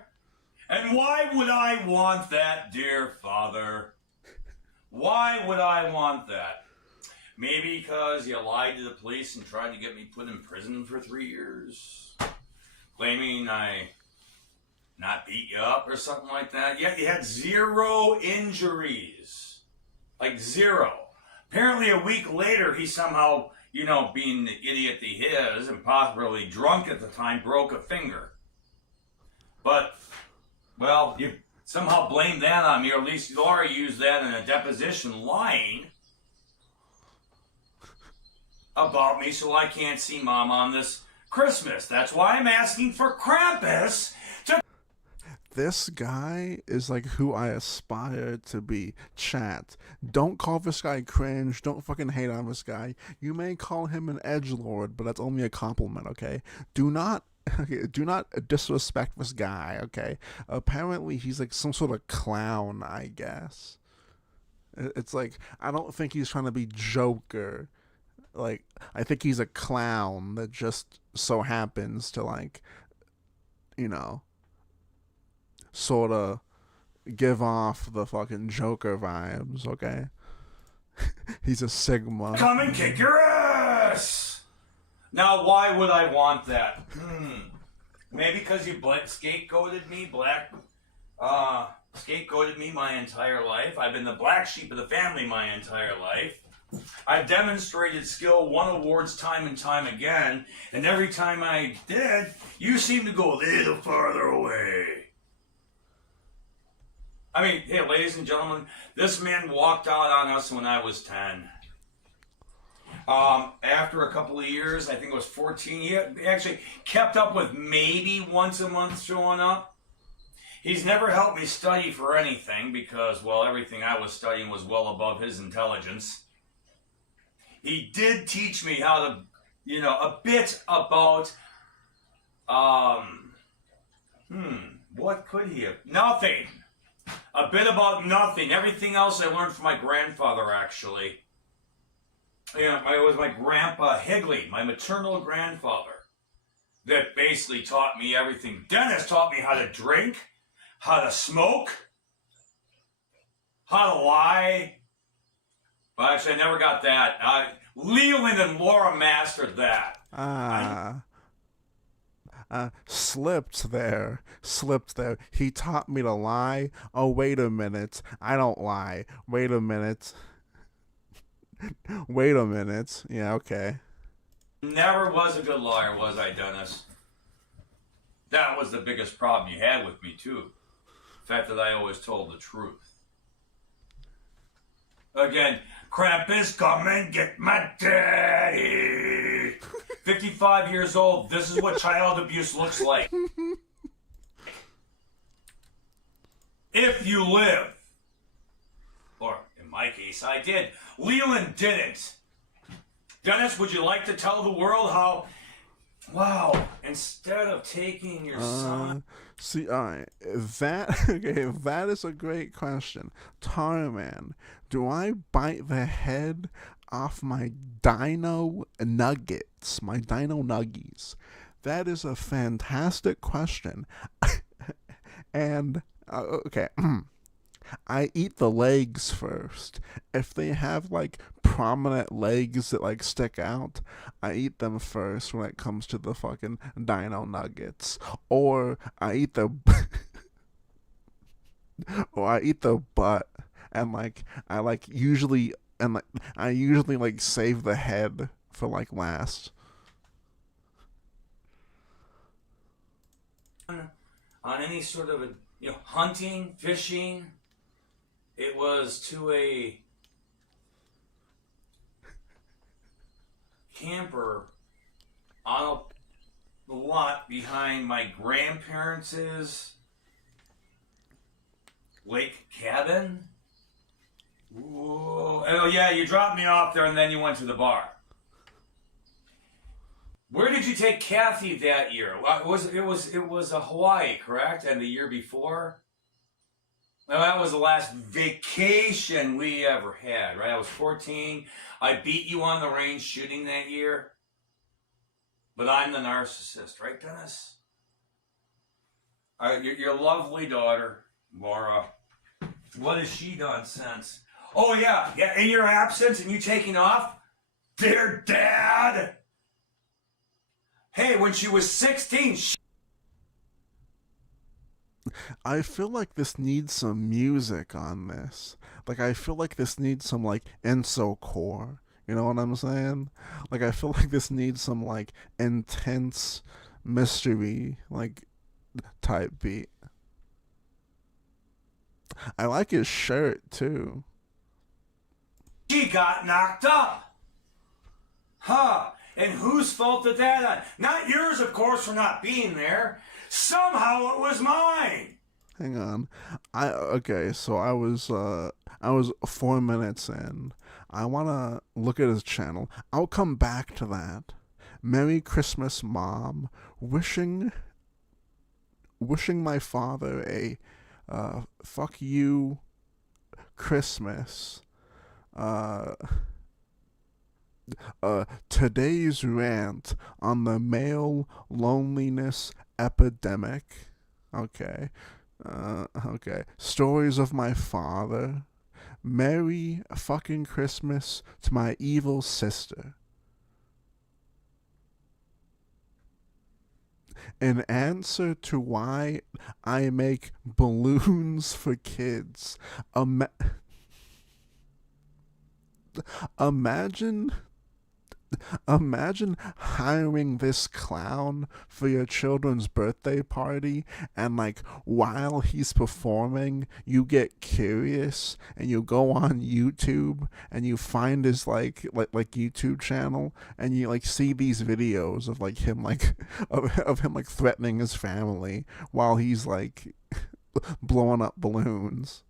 And why would I want that, dear Father? Why would I want that? Maybe because you lied to the police and tried to get me put in prison for 3 years. Claiming I not beat you up or something like that. Yet you had 0 injuries. Like 0. Apparently a week later he somehow, you know, being the idiot that he is and possibly drunk at the time, broke a finger. But, well, you somehow blame that on me, or at least Laura used that in a deposition lying about me so I can't see Mom on this Christmas. That's why I'm asking for Krampus to... This guy is like who I aspire to be. Chat. Don't call this guy cringe. Don't fucking hate on this guy. You may call him an edgelord, but that's only a compliment, okay? Do not disrespect this guy, okay? Apparently he's like some sort of clown, I guess. It's like, I don't think he's trying to be Joker. like, I think he's a clown that just so happens to, like, you know, sort of give off the fucking Joker vibes, okay? He's a Sigma. Come and kick your ass! Now, why would I want that? Maybe because you scapegoated me my entire life. I've been the black sheep of the family my entire life. I've demonstrated skill, won awards time and time again, and every time I did, you seem to go a little farther away. I mean, hey, ladies and gentlemen, this man walked out on us when I was 10. After a couple of years, I think it was 14, he actually kept up with maybe once a month showing up. He's never helped me study for anything because, well, everything I was studying was well above his intelligence. He did teach me how to, you know, a bit about, what could he have? Nothing. A bit about nothing. Everything else I learned from my grandfather, actually. You know, it was my grandpa Higley, my maternal grandfather, that basically taught me everything. Dennis taught me how to drink, how to smoke, how to lie. Well, actually, I never got that. Leland and Laura mastered that. Slipped there. He taught me to lie. Oh, wait a minute. I don't lie. Wait a minute. Yeah, okay. Never was a good liar, was I, Dennis? That was the biggest problem you had with me, too. The fact that I always told the truth. Again, Krampus, come and get my daddy. 55 years old, this is what child abuse looks like. If you live. Or, in my case, I did. Leland didn't. Dennis, would you like to tell the world how... Wow, instead of taking your son... See, alright, that is a great question. Tarman, do I bite the head off my dino nuggets, my dino nuggies? That is a fantastic question. And, okay, I eat the legs first. If they have, like, prominent legs that, like, stick out, I eat them first when it comes to the fucking dino nuggets. Or I eat the... or I eat the butt. And, like, I usually save the head for, like, last. On any sort of, hunting, fishing... It was to a camper on a lot behind my grandparents' lake cabin. Ooh. Oh yeah, you dropped me off there and then you went to the bar. Where did you take Kathy that year? It was Hawaii, correct? And the year before? Well, that was the last vacation we ever had, right? I was 14. I beat you on the range shooting that year. But I'm the narcissist, right, Dennis? Your lovely daughter, Laura, what has she done since? Oh, yeah, in your absence and you taking off? Dear Dad! Hey, when she was 16, I feel like this needs some music on this. Like, I feel like this needs some, like, Enso core. You know what I'm saying? Like, I feel like this needs some, like, intense mystery, like, type beat. I like his shirt, too. she got knocked up. Huh. And whose fault did that on? Not yours, of course, for not being there. Somehow it was mine. Hang on. So I was 4 minutes in. I wanna look at his channel. I'll come back to that. Merry Christmas, Mom. Wishing my father a fuck you Christmas. Today's rant on the male loneliness epidemic. Okay. Okay. Stories of my father. Merry fucking Christmas to my evil sister. In answer to why I make balloons for kids, imagine hiring this clown for your children's birthday party, and like while he's performing you get curious and you go on YouTube and you find his like YouTube channel, and you like see these videos of like him like of him like threatening his family while he's like blowing up balloons.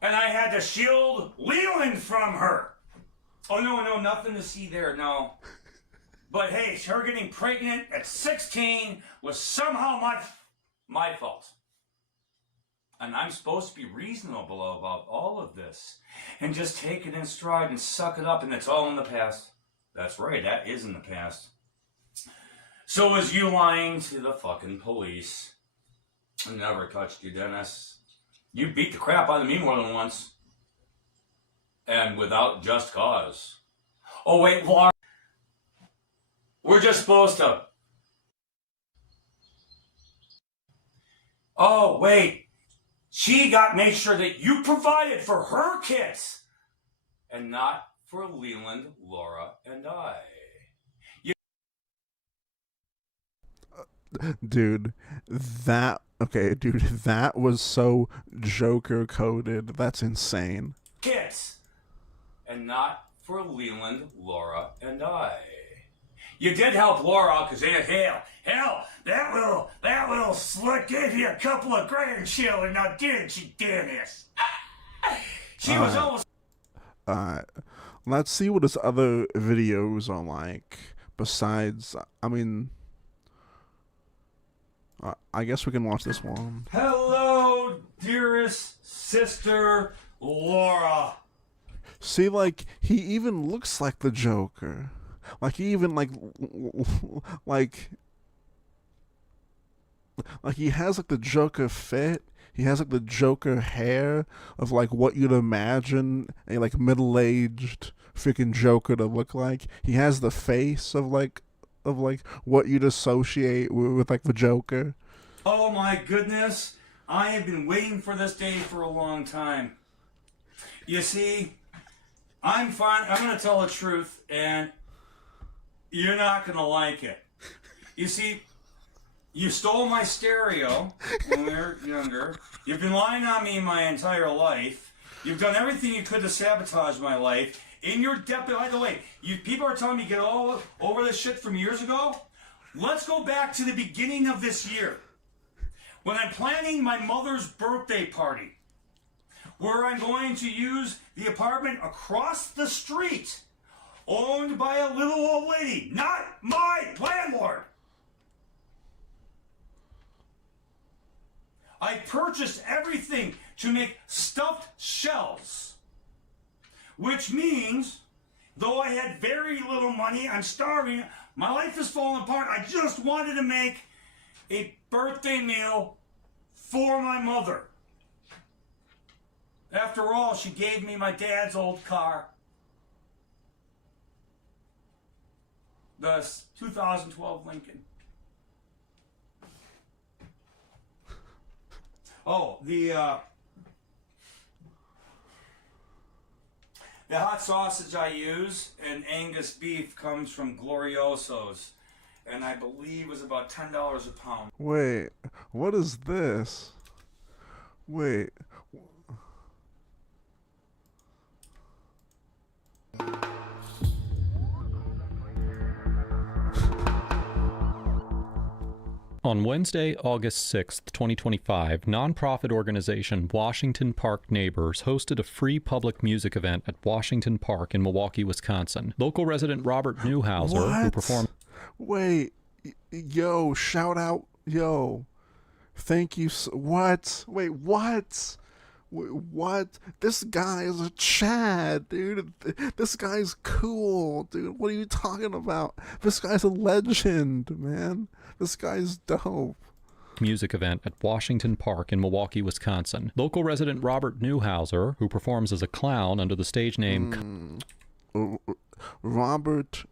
And I had to shield Leland from her. Oh, no, nothing to see there, no. But hey, her getting pregnant at 16 was somehow my fault. And I'm supposed to be reasonable about all of this and just take it in stride and suck it up, and it's all in the past. That's right, that is in the past. So is you lying to the fucking police. I never touched you, Dennis. You beat the crap out of me more than once. And without just cause. Oh, wait, Laura. We're just supposed to... Oh, wait. She made sure that you provided for her kids. And not for Leland, Laura, and I. Dude, that was so Joker coded. That's insane. Kids, and not for Leland, Laura, and I. You did help Laura because hell, that little slut gave you a couple of grandchildren, now didn't she, Dennis? She was almost. Let's see what his other videos are like. Besides, I mean. I guess we can watch this one. Hello, dearest sister Laura. See, like, he even looks like the Joker. Like, he even, like he has, like, the Joker fit. He has, like, the Joker hair of, like, what you'd imagine a, like, middle-aged freaking Joker to look like. He has the face of what you'd associate with like the Joker. Oh my goodness, I have been waiting for this day for a long time. You see, I'm going to tell the truth, and you're not going to like it. You see, you stole my stereo when we were younger. You've been lying on me my entire life. You've done everything you could to sabotage my life. In your depth, by the way, people are telling me to get all over this shit from years ago. Let's go back to the beginning of this year, when I'm planning my mother's birthday party, where I'm going to use the apartment across the street, owned by a little old lady, not my landlord. I purchased everything to make stuffed shells. Which means, though I had very little money, I'm starving, my life is falling apart, I just wanted to make a birthday meal for my mother. After all, she gave me my dad's old car. The 2012 Lincoln. Oh, the hot sausage I use and Angus beef comes from Glorioso's, and I believe it was about $10 a pound. Wait, what is this? Wait. On Wednesday, August 6th, 2025, nonprofit organization Washington Park Neighbors hosted a free public music event at Washington Park in Milwaukee, Wisconsin. Local resident Robert Newhauser, who performed... Wait, yo, shout out, yo. Thank you. What? Wait, what? What? This guy is a Chad, dude. This guy's cool, dude. What are you talking about? This guy's a legend, man. This guy's dope. Music event at Washington Park in Milwaukee, Wisconsin. Local resident Robert Newhouser, who performs as a clown under the stage name Robert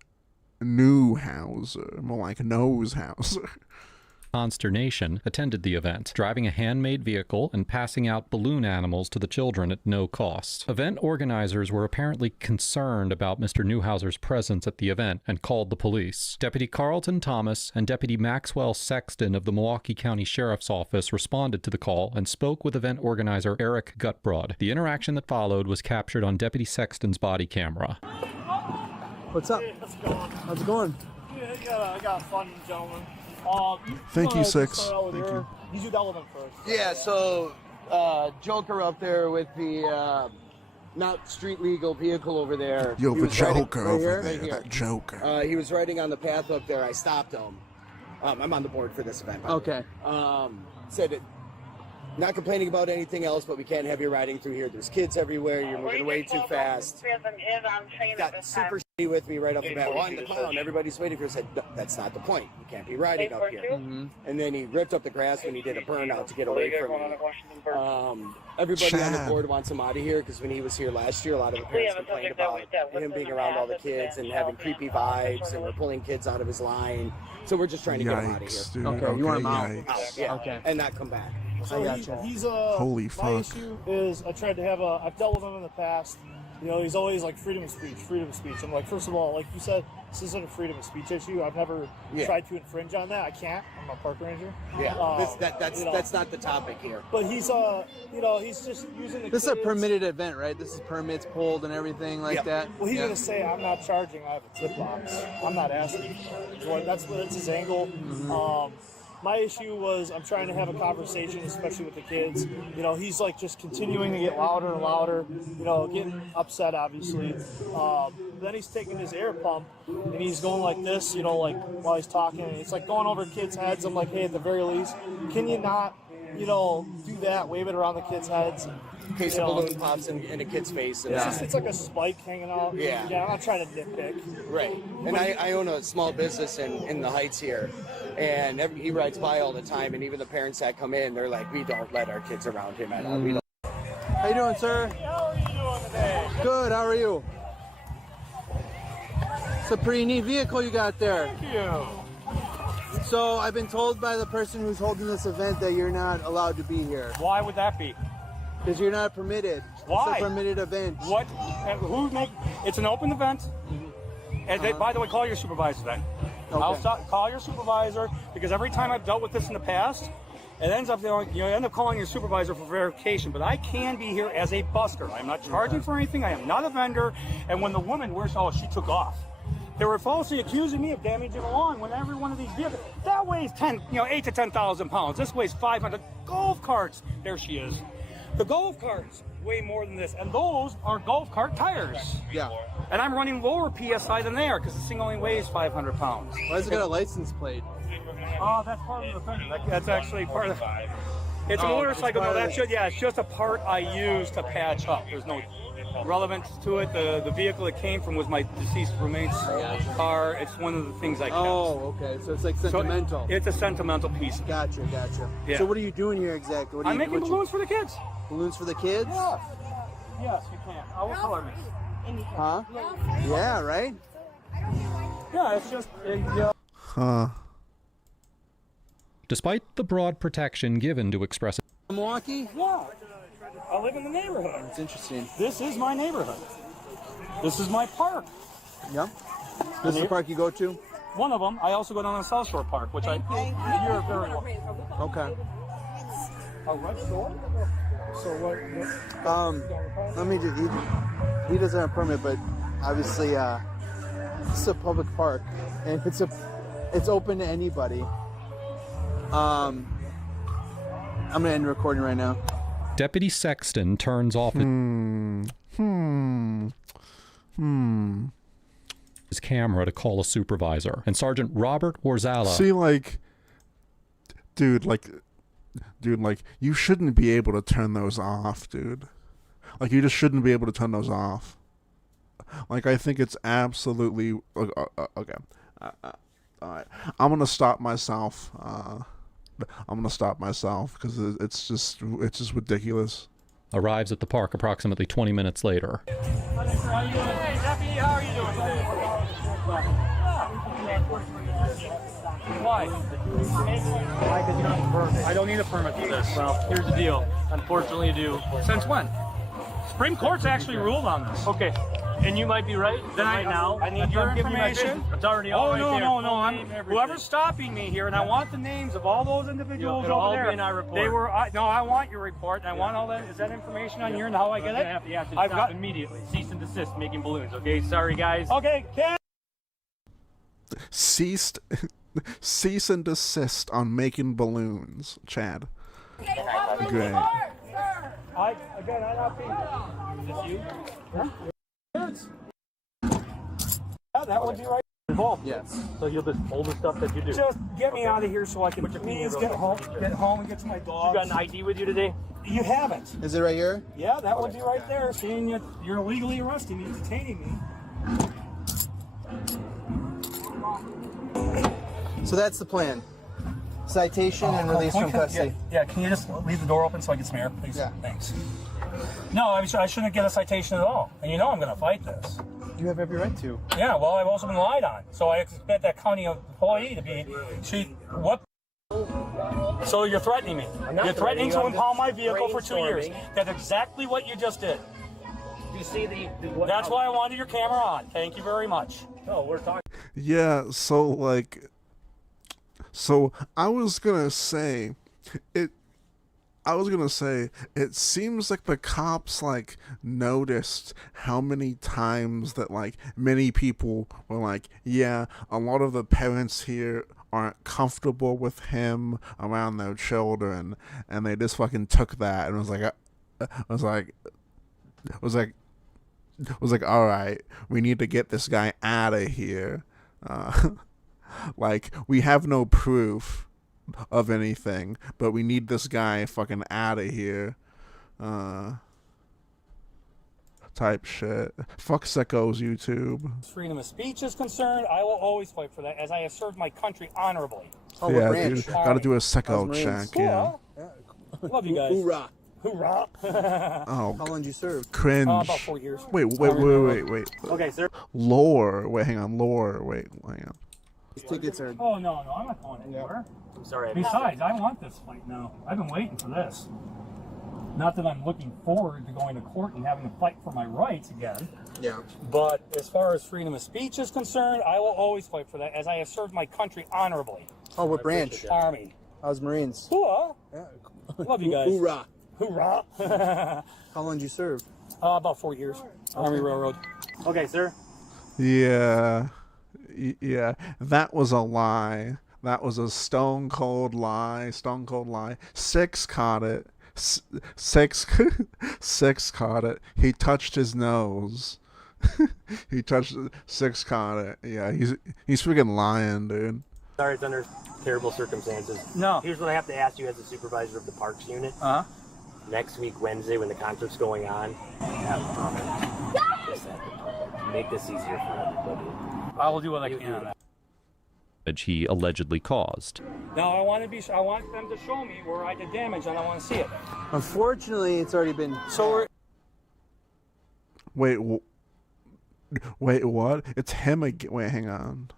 Newhouser, more like Nosehouser. Consternation, attended the event, driving a handmade vehicle and passing out balloon animals to the children at no cost. Event organizers were apparently concerned about Mr. Newhouser's presence at the event and called the police. Deputy Carlton Thomas and Deputy Maxwell Sexton of the Milwaukee County Sheriff's Office responded to the call and spoke with event organizer Eric Gutbrod. The interaction that followed was captured on Deputy Sexton's body camera. What's up? How's it going? Yeah, I got a fun gentleman. Thank you, Six. Thank you. You do the element first. Yeah, so Joker up there with the not street legal vehicle over there. You have a Joker right over here, there. right here. That Joker. He was riding on the path up there. I stopped him. I'm on the board for this event. Okay. Said it. Not complaining about anything else, but we can't have you riding through here. There's kids everywhere. You're moving way too fast. Got super shitty with me right off the bat. Well, I'm the clown. Everybody's waiting for you. I said, that's not the point. You can't be riding up here. And then he ripped up the grass when he did a burnout to get away from me. Everybody on the board wants him out of here because when he was here last year, a lot of the parents complained about him being around all the kids and having creepy vibes, and we're pulling kids out of his line. So we're just trying to get him out of here. Dude. Okay, you want him out? Yeah. Okay. And not come back. So he's Holy my fuck. issue is I've dealt with him in the past. You know, he's always like freedom of speech. I'm like, first of all, like you said, this isn't a freedom of speech issue. I've never tried to infringe on that. I can't. I'm a park ranger. Yeah, that's not the topic here. But he's he's just using the This is a kids. permitted event, right? This is permits pulled and everything like that. Well, he's gonna say I'm not charging. I have a tip box. I'm not asking. So that's his angle. My issue was I'm trying to have a conversation, especially with the kids. You know, he's like just continuing to get louder and louder, you know, getting upset, obviously. Then he's taking his air pump and he's going like this, you know, like while he's talking. And it's like going over kids' heads. I'm like, hey, at the very least, can you not, you know, do that, wave it around the kids' heads? In case a balloon pops in a kid's face. And it's like a spike hanging out. Yeah, I'm not trying to nitpick. Right. And I own a small business in the Heights here. And he rides by all the time, and even the parents that come in, they're like, we don't let our kids around him at all. We don't. How you doing, sir? How are you doing today? Good, how are you? It's a pretty neat vehicle you got there. Thank you. So I've been told by the person who's holding this event that you're not allowed to be here. Why would that be? Because you're not permitted. Why? It's a permitted event. What? It's an open event. And by the way, call your supervisor then. Okay. Call your supervisor, because every time I've dealt with this in the past, it ends up you end up calling your supervisor for verification. But I can be here as a busker. I'm not charging for anything. I am not a vendor. And when the woman she took off. They were falsely accusing me of damaging the lawn when every one of these vehicles that weighs 8 to 10,000 pounds. This weighs 500. Golf carts. There she is. The golf carts weigh more than this, and those are golf cart tires. Yeah. And I'm running lower PSI than they are because this thing only weighs 500 pounds. Why has it got a license plate? Oh, that's part of the thing. That's actually part of the... It's a motorcycle. No, it's just a part I use to patch up. There's no relevance to it. The vehicle it came from was my deceased roommate's car. It's one of the things I kept. Oh, okay. So it's like sentimental. So it's a sentimental piece. Gotcha. Yeah. So what are you doing here exactly? I'm making balloons for the kids. Balloons for the kids? Yes, you can. What color is it? Huh? Yeah, right? Yeah, it's just... Huh. Despite the broad protection given to express Milwaukee? Yeah. I live in the neighborhood. It's interesting. This is my neighborhood. This is my park. Yeah. This is the park you go to? One of them. I also go down to South Shore Park, which you're very welcome. Okay. A red store? So what? Let me just. He doesn't have a permit, but obviously, this is a public park, and it's open to anybody. I'm gonna end recording right now. Deputy Sexton turns off his camera to call a supervisor, and Sergeant Robert Warzala. See, like, dude, like, dude, like, you shouldn't be able to turn those off, dude. Like, you just shouldn't be able to turn those off. Like, I think it's absolutely okay. All right, I'm gonna stop myself. Because it's just ridiculous. Arrives at the park approximately 20 minutes later. Hey, Deputy, how are you doing today? Why? I don't need a permit for this. Well, here's the deal. Unfortunately, you do. Since when? Supreme Court's actually ruled on this. Okay. And you might be right. Then I need your information. It's already all right there. No. Whoever's stopping me here, and I want the names of all those individuals over there. Be in our report. I want your report. And I want all that. Is that information on here and how I get it? You have to stop immediately. Cease and desist making balloons. Okay. Sorry, guys. Okay. Cease and desist on making balloons, Chad. Great. I not being. Is this you? Huh? Yeah, that would be right. Involved. Yes. So you'll just hold the stuff that you do. Just get me out of here so I can please get home and get to my dogs. You got an ID with you today? You haven't. Is it right here? Yeah, that would be right there. Seeing you're illegally arresting me, detaining me. So that's the plan. Citation and release from custody. Yeah, can you just leave the door open so I get some air, please? Yeah. Thanks. No, I shouldn't get a citation at all. And you know I'm going to fight this. You have every right to. Yeah, well, I've also been lied on. So I expect that county employee to be... What? So you're threatening me. You're threatening to impound my vehicle for 2 years. That's exactly what you just did. You see That's why I wanted your camera on. Thank you very much. No, we're talking... Yeah, so I was gonna say, it seems like the cops, like, noticed how many times that, like, many people were like, yeah, a lot of the parents here aren't comfortable with him around their children, and they just fucking took that and was like, all right, we need to get this guy out of here. Like, we have no proof of anything, but we need this guy fucking out of here. Type shit. Fuck sickos, YouTube. As freedom of speech is concerned, I will always fight for that, as I have served my country honorably. Oh, yeah, dude, gotta do a sicko check. Yeah. Love you guys. Hoorah. Hoorah. Oh, how long did you serve? Cringe. About 4 years. Wait. Okay, sir. Lore. Wait, hang on. Hang on. These tickets are... Oh, no, I'm not going anywhere. I'm sorry. Besides, I want this fight now. I've been waiting for this. Not that I'm looking forward to going to court and having to fight for my rights again. Yeah. But as far as freedom of speech is concerned, I will always fight for that, as I have served my country honorably. Oh, what branch? Army. I was Marines. Hoorah. Yeah. Love you guys. Hoorah. Hoorah. How long did you serve? About 4 years. Army Railroad. Okay, sir. Yeah, that was a lie. That was a stone cold lie. Six caught it. Six caught it. He touched his nose. Six caught it. Yeah, he's freaking lying, dude. Sorry, it's under terrible circumstances. No. Here's what I have to ask you as the supervisor of the parks unit. Next week, Wednesday, when the concert's going on, make this easier for everybody. I will do what I can. He allegedly caused. Now I want them to show me where I did damage, and I want to see it. Unfortunately, it's already been... So Wait, what? It's him again. Wait, hang on.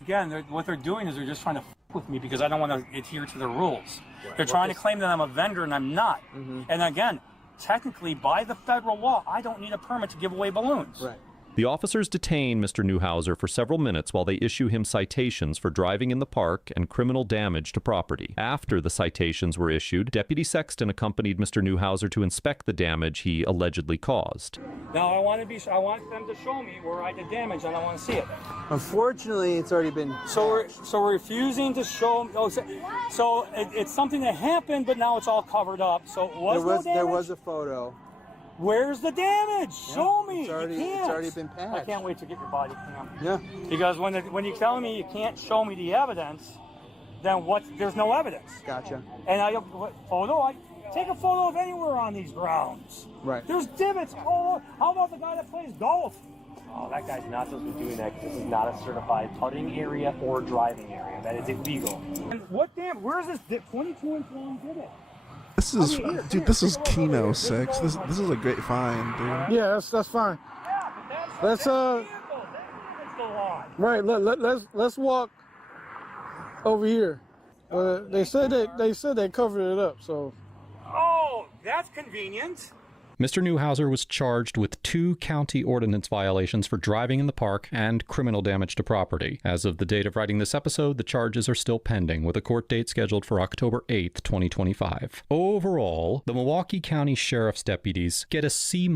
Again, what they're doing is they're just trying to f with me because I don't want to adhere to the rules. They're trying to claim that I'm a vendor, and I'm not. And again, technically, by the federal law, I don't need a permit to give away balloons. Right. The officers detain Mr. Newhouser for several minutes while they issue him citations for driving in the park and criminal damage to property. After the citations were issued, Deputy Sexton accompanied Mr. Newhouser to inspect the damage he allegedly caused. Now I want them to show me where I did damage, and I want to see it. Unfortunately, it's already been... So we're refusing to show... So it's something that happened, but now it's all covered up. So it was no damage? There was a photo. Where's the damage? Show me. It's already been passed. I can't wait to get your body cam. Yeah. Because when you're telling me you can't show me the evidence, then there's no evidence. Gotcha. And I take a photo of anywhere on these grounds. Right. There's divots all over. How about the guy that plays golf? Oh, that guy's not supposed to be doing that because this is not a certified putting area or driving area. That is illegal. And where is this 22-inch long divot? This is, dude, this is Kino 6. This is a great find, dude. Yeah, that's fine. Let's right. Let's walk over here. They said they covered it up, so. Oh, that's convenient. Mr. Newhouser was charged with 2 county ordinance violations for driving in the park and criminal damage to property. As of the date of writing this episode, the charges are still pending, with a court date scheduled for October 8th, 2025. Overall, the Milwaukee County Sheriff's deputies get a C-,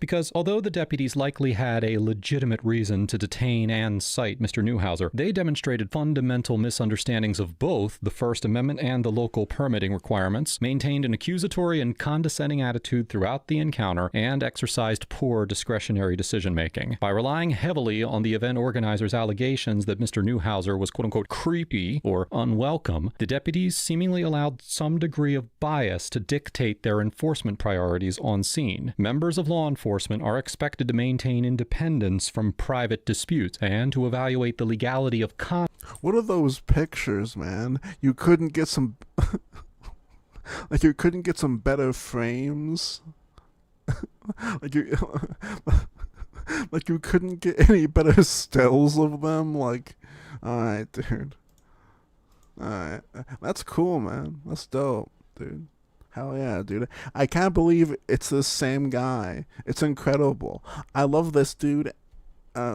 because although the deputies likely had a legitimate reason to detain and cite Mr. Newhouser, they demonstrated fundamental misunderstandings of both the First Amendment and the local permitting requirements, maintained an accusatory and condescending attitude throughout the encounter, and exercised poor discretionary decision-making. By relying heavily on the event organizers' allegations that Mr. Newhouser was quote-unquote creepy or unwelcome, the deputies seemingly allowed some degree of bias to dictate their enforcement priorities on scene. Members of law enforcement are expected to maintain independence from private disputes and to evaluate the legality of What are those pictures, man? You couldn't get some... like, you couldn't get some better frames? like you couldn't get any better stills of them? Like, alright, dude. Alright. That's cool, man. That's dope, dude. Hell yeah, dude. I can't believe it's the same guy. It's incredible. I love this dude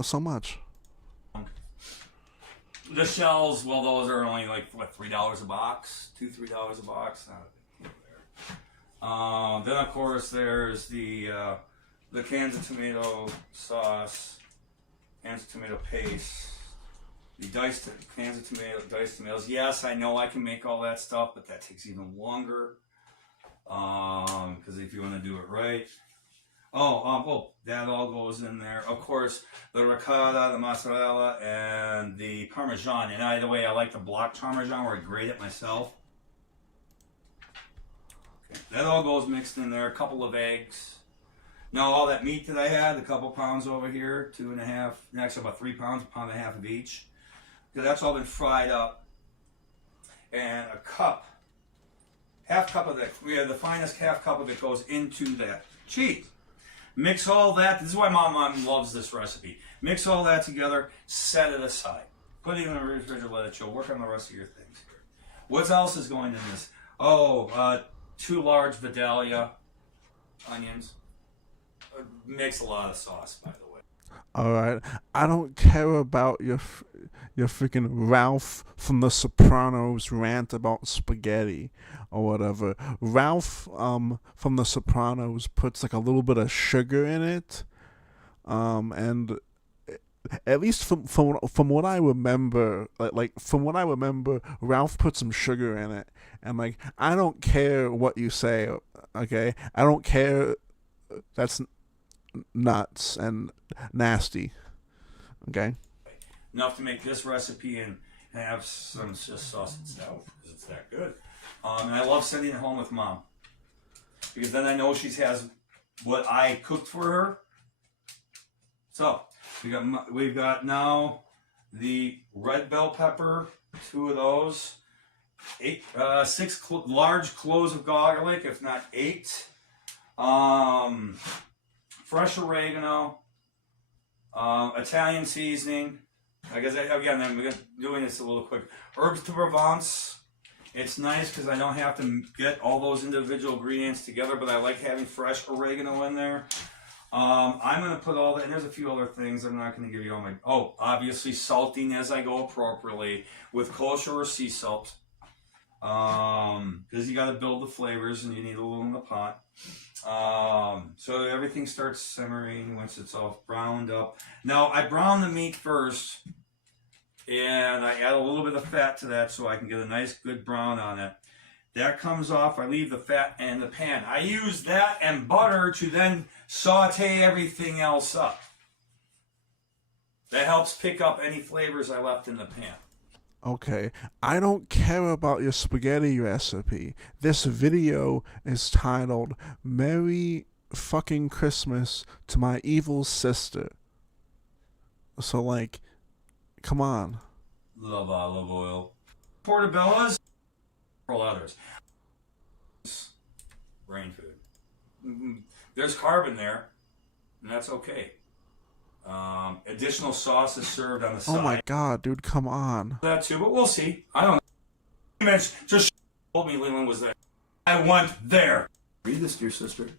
so much. The shells, well, those are only like, what, $3 a box? $2-3 a box? Then of course there's the cans of tomato sauce, cans of tomato paste, the diced tomatoes. Yes, I know I can make all that stuff, but that takes even longer. Because if you want to do it right. That all goes in there. Of course, the ricotta, the mozzarella, and the Parmesan. And either way, I like the block Parmesan where I grate it myself. That all goes mixed in there. A couple of eggs. Now all that meat that I had, a couple pounds over here, 2.5, actually about 3 pounds, 1.5 pounds of each. Because that's all been fried up. And a cup, half cup of that, the finest half cup of it goes into that cheese. Mix all that, this is why Mom loves this recipe. Mix all that together, set it aside. Put it in the refrigerator, let it chill. Work on the rest of your things here. What else is going in this? 2 large Vidalia onions. Makes a lot of sauce, by the way. Alright, I don't care about your freaking Ralph from The Sopranos rant about spaghetti or whatever. Ralph from The Sopranos puts like a little bit of sugar in it, and at least from what I remember, from what I remember, Ralph put some sugar in it, and like I don't care what you say, okay? I don't care. That's nuts and nasty, okay? Enough to make this recipe and have some just sauce itself because it's that good. And I love sending it home with Mom because then I know she has what I cooked for her. So we've got now the red bell pepper, 2 of those, 6 large cloves of garlic, if not 8. Fresh oregano, Italian seasoning. I guess again, I'm doing this a little quick. Herbs de Provence. It's nice because I don't have to get all those individual ingredients together, but I like having fresh oregano in there. I'm going to put all that, and there's a few other things I'm not going to give you all my... obviously salting as I go appropriately with kosher or sea salt. Because you got to build the flavors and you need a little in the pot. So everything starts simmering once it's all browned up. Now I brown the meat first and I add a little bit of fat to that so I can get a nice good brown on it. That comes off, I leave the fat in the pan. I use that and butter to then saute everything else up. That helps pick up any flavors I left in the pan. Okay, I don't care about your spaghetti recipe. This video is titled Merry Fucking Christmas to My Evil Sister. So, like, come on. Love olive oil. Portobello's. Several others. Brain food. There's carb in there, and that's okay. Additional sauce is served on the side. Oh my god, dude, come on. That too, but we'll see. I don't know. Just told me Leland was there. I went there. Read this, dear sister.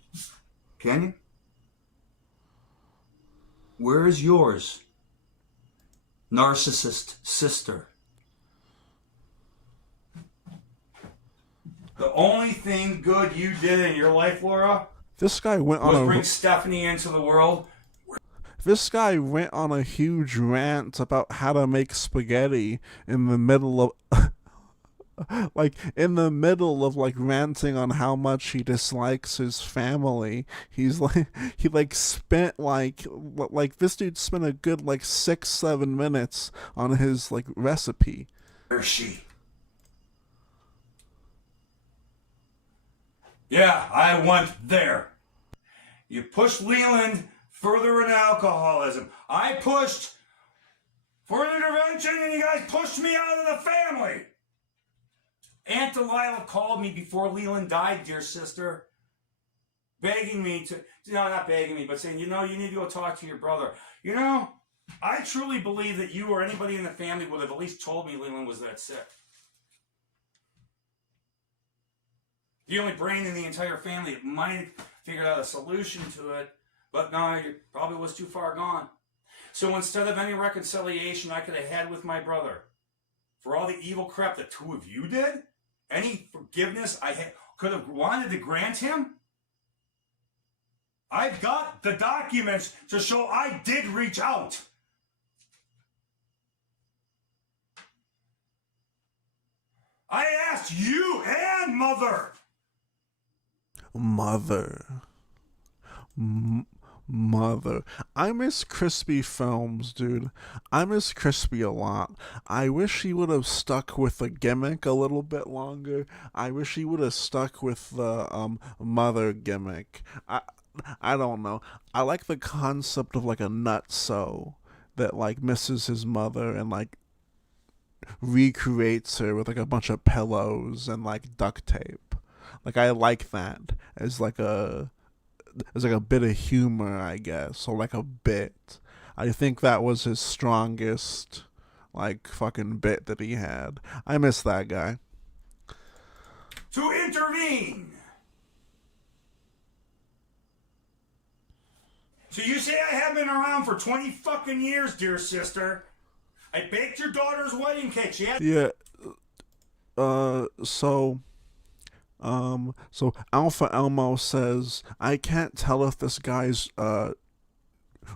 Can you? Where is yours? Narcissist sister. The only thing good you did in your life, Laura, This guy went on was a bring Stephanie into the world. This guy went on a huge rant about how to make spaghetti in the middle of like ranting on how much he dislikes his family. He spent this dude spent a good 6-7 minutes on his recipe. Where's she? Yeah, I went there. You pushed Leland further in alcoholism. I pushed for an intervention and you guys pushed me out of the family. Aunt Delilah called me before Leland died, dear sister, begging me to, no, not begging me, but saying, you need to go talk to your brother. I truly believe that you or anybody in the family would have at least told me Leland was that sick. The only brain in the entire family that might have figured out a solution to it, but no, you probably was too far gone. So instead of any reconciliation I could have had with my brother, for all the evil crap the two of you did, any forgiveness I could have wanted to grant him, I've got the documents to show I did reach out. I asked you and Mother. Mother. I miss Crispy films, dude. I miss Crispy a lot. I wish he would have stuck with the gimmick a little bit longer. I wish he would have stuck with the Mother gimmick. I don't know. I like the concept of a nutso that misses his mother and recreates her with a bunch of pillows and duct tape. I like that as a bit of humor, I guess, or a bit. I think that was his strongest fucking bit that he had. I miss that guy. To intervene. So you say I have been around for 20 fucking years, dear sister. I baked your daughter's wedding cake. She had... Yeah. So Alpha Elmo says, I can't tell if this guy's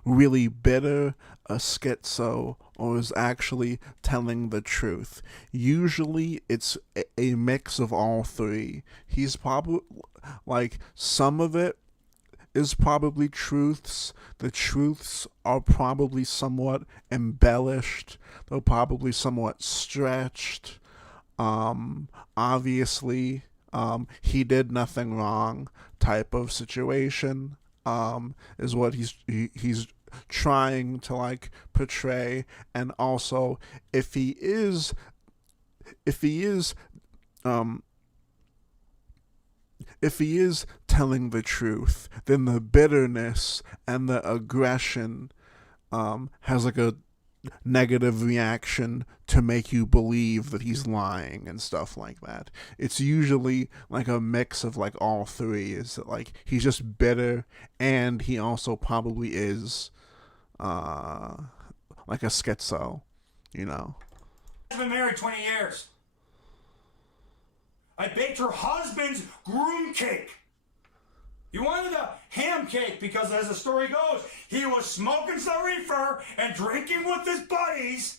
really bitter, a schizo, or is actually telling the truth. Usually it's a mix of all three. He's probably, some of it is probably truths. The truths are probably somewhat embellished. They're probably somewhat stretched. Obviously, he did nothing wrong type of situation, is what he's trying to portray. And also, if he is telling the truth, then the bitterness and the aggression has a negative reaction to make you believe that he's lying and stuff like that. It's usually a mix of all three. Is that he's just bitter and he also probably is a schizo, I've been married 20 years. I baked her husband's groom cake. He wanted a ham cake because, as the story goes, he was smoking some reefer and drinking with his buddies,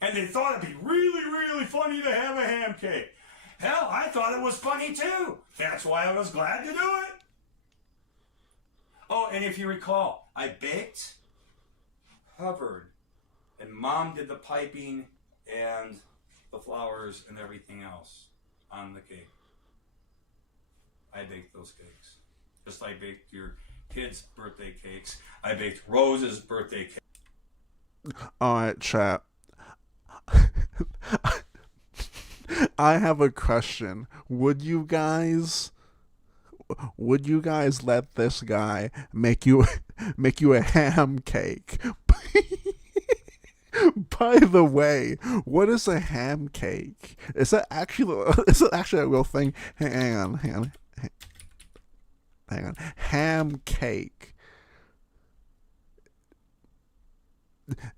and they thought it'd be really, really funny to have a ham cake. Hell, I thought it was funny too. That's why I was glad to do it. Oh, and if you recall, I baked, covered, and Mom did the piping and the flowers and everything else on the cake. I baked those cakes. Just like I baked your kids' birthday cakes. I baked Rose's birthday cake. Alright, chat. I have a question. Would you guys let this guy make you a ham cake? By the way, what is a ham cake? Is it actually a real thing? Hang on. Ham cake.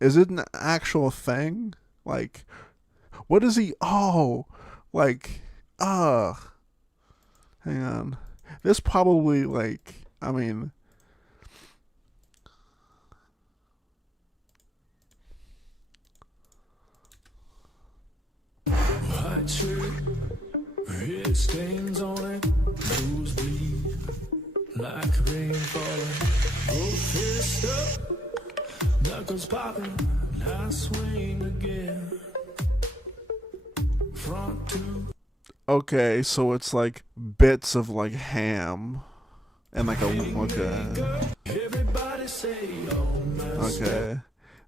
Is it an actual thing? Like, what is he? Oh, like, hang on. This probably, like, I mean, White shirt, red stains on it, nose bleed like rain falling. Both fist up, knuckles popping, I swing again. Front two. okay, so it's like bits of like ham and like Everybody say, oh, my okay,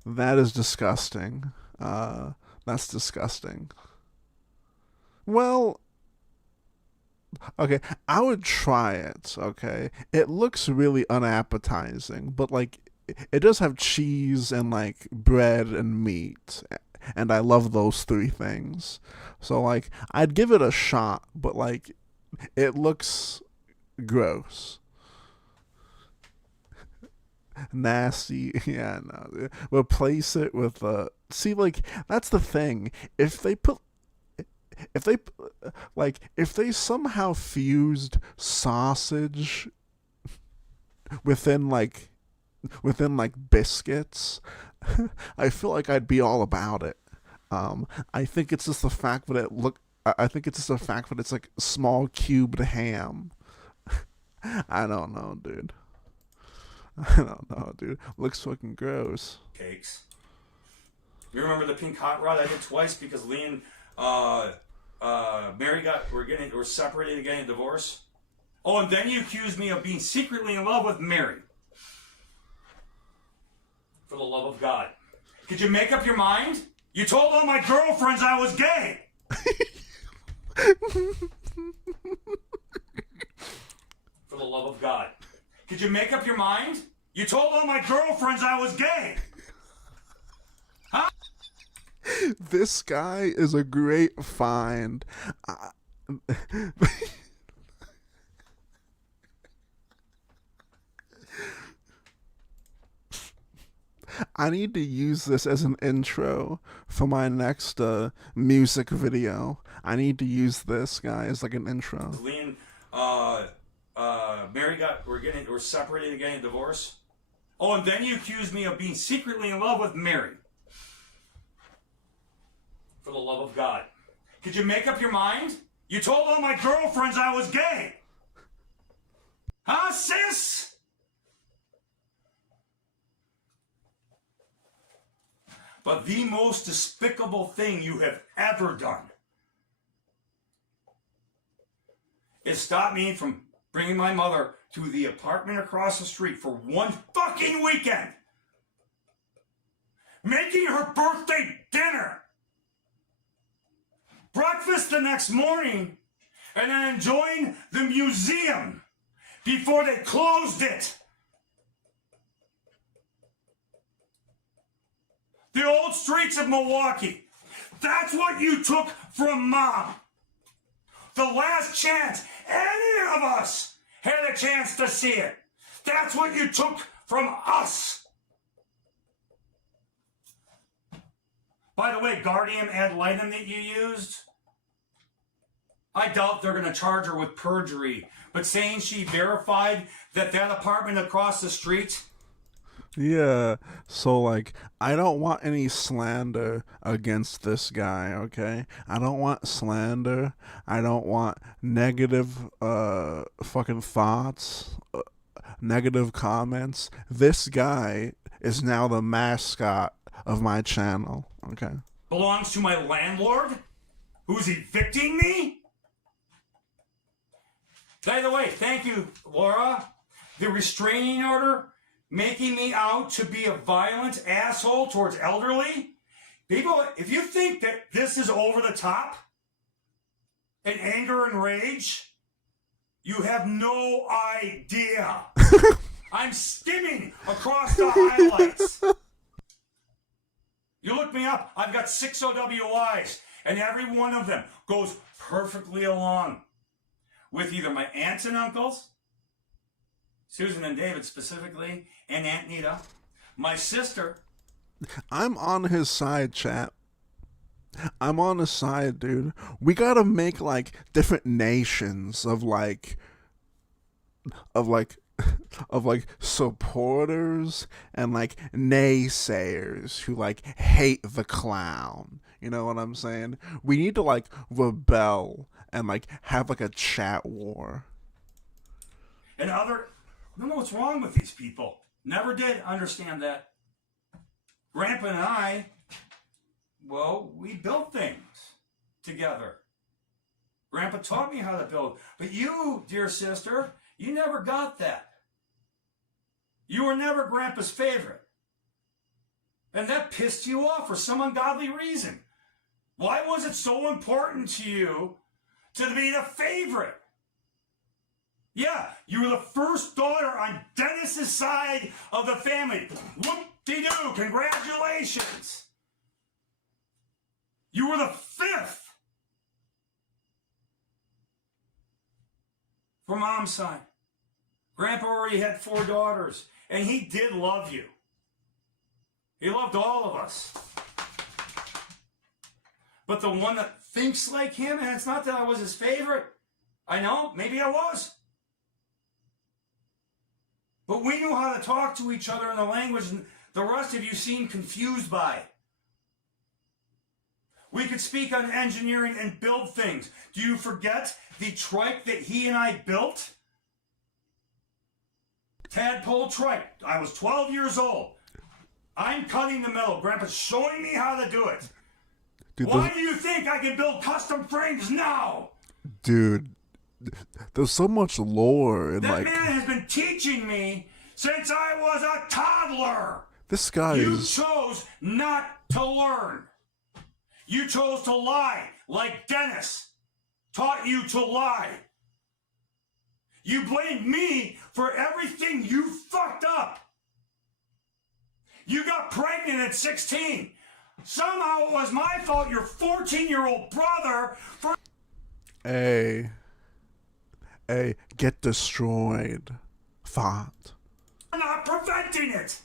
that is disgusting. That's disgusting. Well, okay, I would try it, okay? It looks really unappetizing, but, like, it does have cheese and, like, bread and meat, and I love those three things. So, like, I'd give it a shot, but, like, it looks gross. Nasty, yeah, no. Replace it with, see, like, that's the thing. If they somehow fused sausage within biscuits, I feel like I'd be all about it. I think it's just the fact that it's like small cubed ham. I don't know, dude. Looks fucking gross. Cakes. You remember the pink hot rod I did twice because Leon, Mary were separated and getting a divorce? Oh, and then you accused me of being secretly in love with Mary. For the love of God. Could you make up your mind? You told all my girlfriends I was gay! For the love of God. Could you make up your mind? You told all my girlfriends I was gay! Huh? This guy is a great find. I need to use this as an intro for my next music video. I need to use this guy as like an intro. Leon, Mary were separated and getting a divorce? Oh, and then you accused me of being secretly in love with Mary. For the love of God. Could you make up your mind? You told all my girlfriends I was gay! Huh, sis? But the most despicable thing you have ever done is stop me from bringing my mother to the apartment across the street for one fucking weekend. Making her birthday dinner. Breakfast the next morning, and then enjoying the museum before they closed it. The old streets of Milwaukee. That's what you took from Mom. The last chance any of us had a chance to see it. That's what you took from us. By the way, Guardium ad litem that you used, I doubt they're going to charge her with perjury. But saying she verified that apartment across the street... Yeah, so like, I don't want any slander against this guy, okay? I don't want slander. I don't want negative fucking thoughts, negative comments. This guy is now the mascot of my channel, okay? Belongs to my landlord? who's evicting me? By the way, thank you, Laura. The restraining order making me out to be a violent asshole towards elderly. People, if you think that this is over the top and anger and rage, you have no idea. I'm skimming across the highlights. You look me up, I've got 6 OWIs, and every one of them goes perfectly along with either my aunts and uncles, Susan and David specifically, and Aunt Nita, my sister. I'm on his side, chat. I'm on his side, dude. We gotta make like different nations of like supporters and like naysayers who like hate the clown. You know what I'm saying? We need to like rebel and like have like a chat war. And I don't know what's wrong with these people. Never did understand that. Grandpa and I, well, we built things together. Grandpa taught me how to build. But you, dear sister, you never got that. You were never Grandpa's favorite. And that pissed you off for some ungodly reason. Why was it so important to you to be the favorite? Yeah, you were the first daughter on Dennis's side of the family. Whoop-de-doo, congratulations. You were the 5th. From Mom's side. Grandpa already had 4 daughters, and he did love you. He loved all of us. But the one that thinks like him, and it's not that I was his favorite. I know, maybe I was. But we knew how to talk to each other in the language the rest of you seemed confused by. We could speak on engineering and build things. Do you forget the trike that he and I built? Tadpole trike. I was 12 years old. I'm cutting the metal. Grandpa's showing me how to do it. Dude, why do you think I can build custom frames now? Dude, there's so much lore and That like man has been teaching me since I was a toddler. this guy You is chose not to learn. You chose to lie, like Dennis taught you to lie. You blamed me for everything you fucked up. You got pregnant at 16. Somehow it was my fault, your 14-year-old brother, for... Hey, get destroyed. Thought. not preventing it.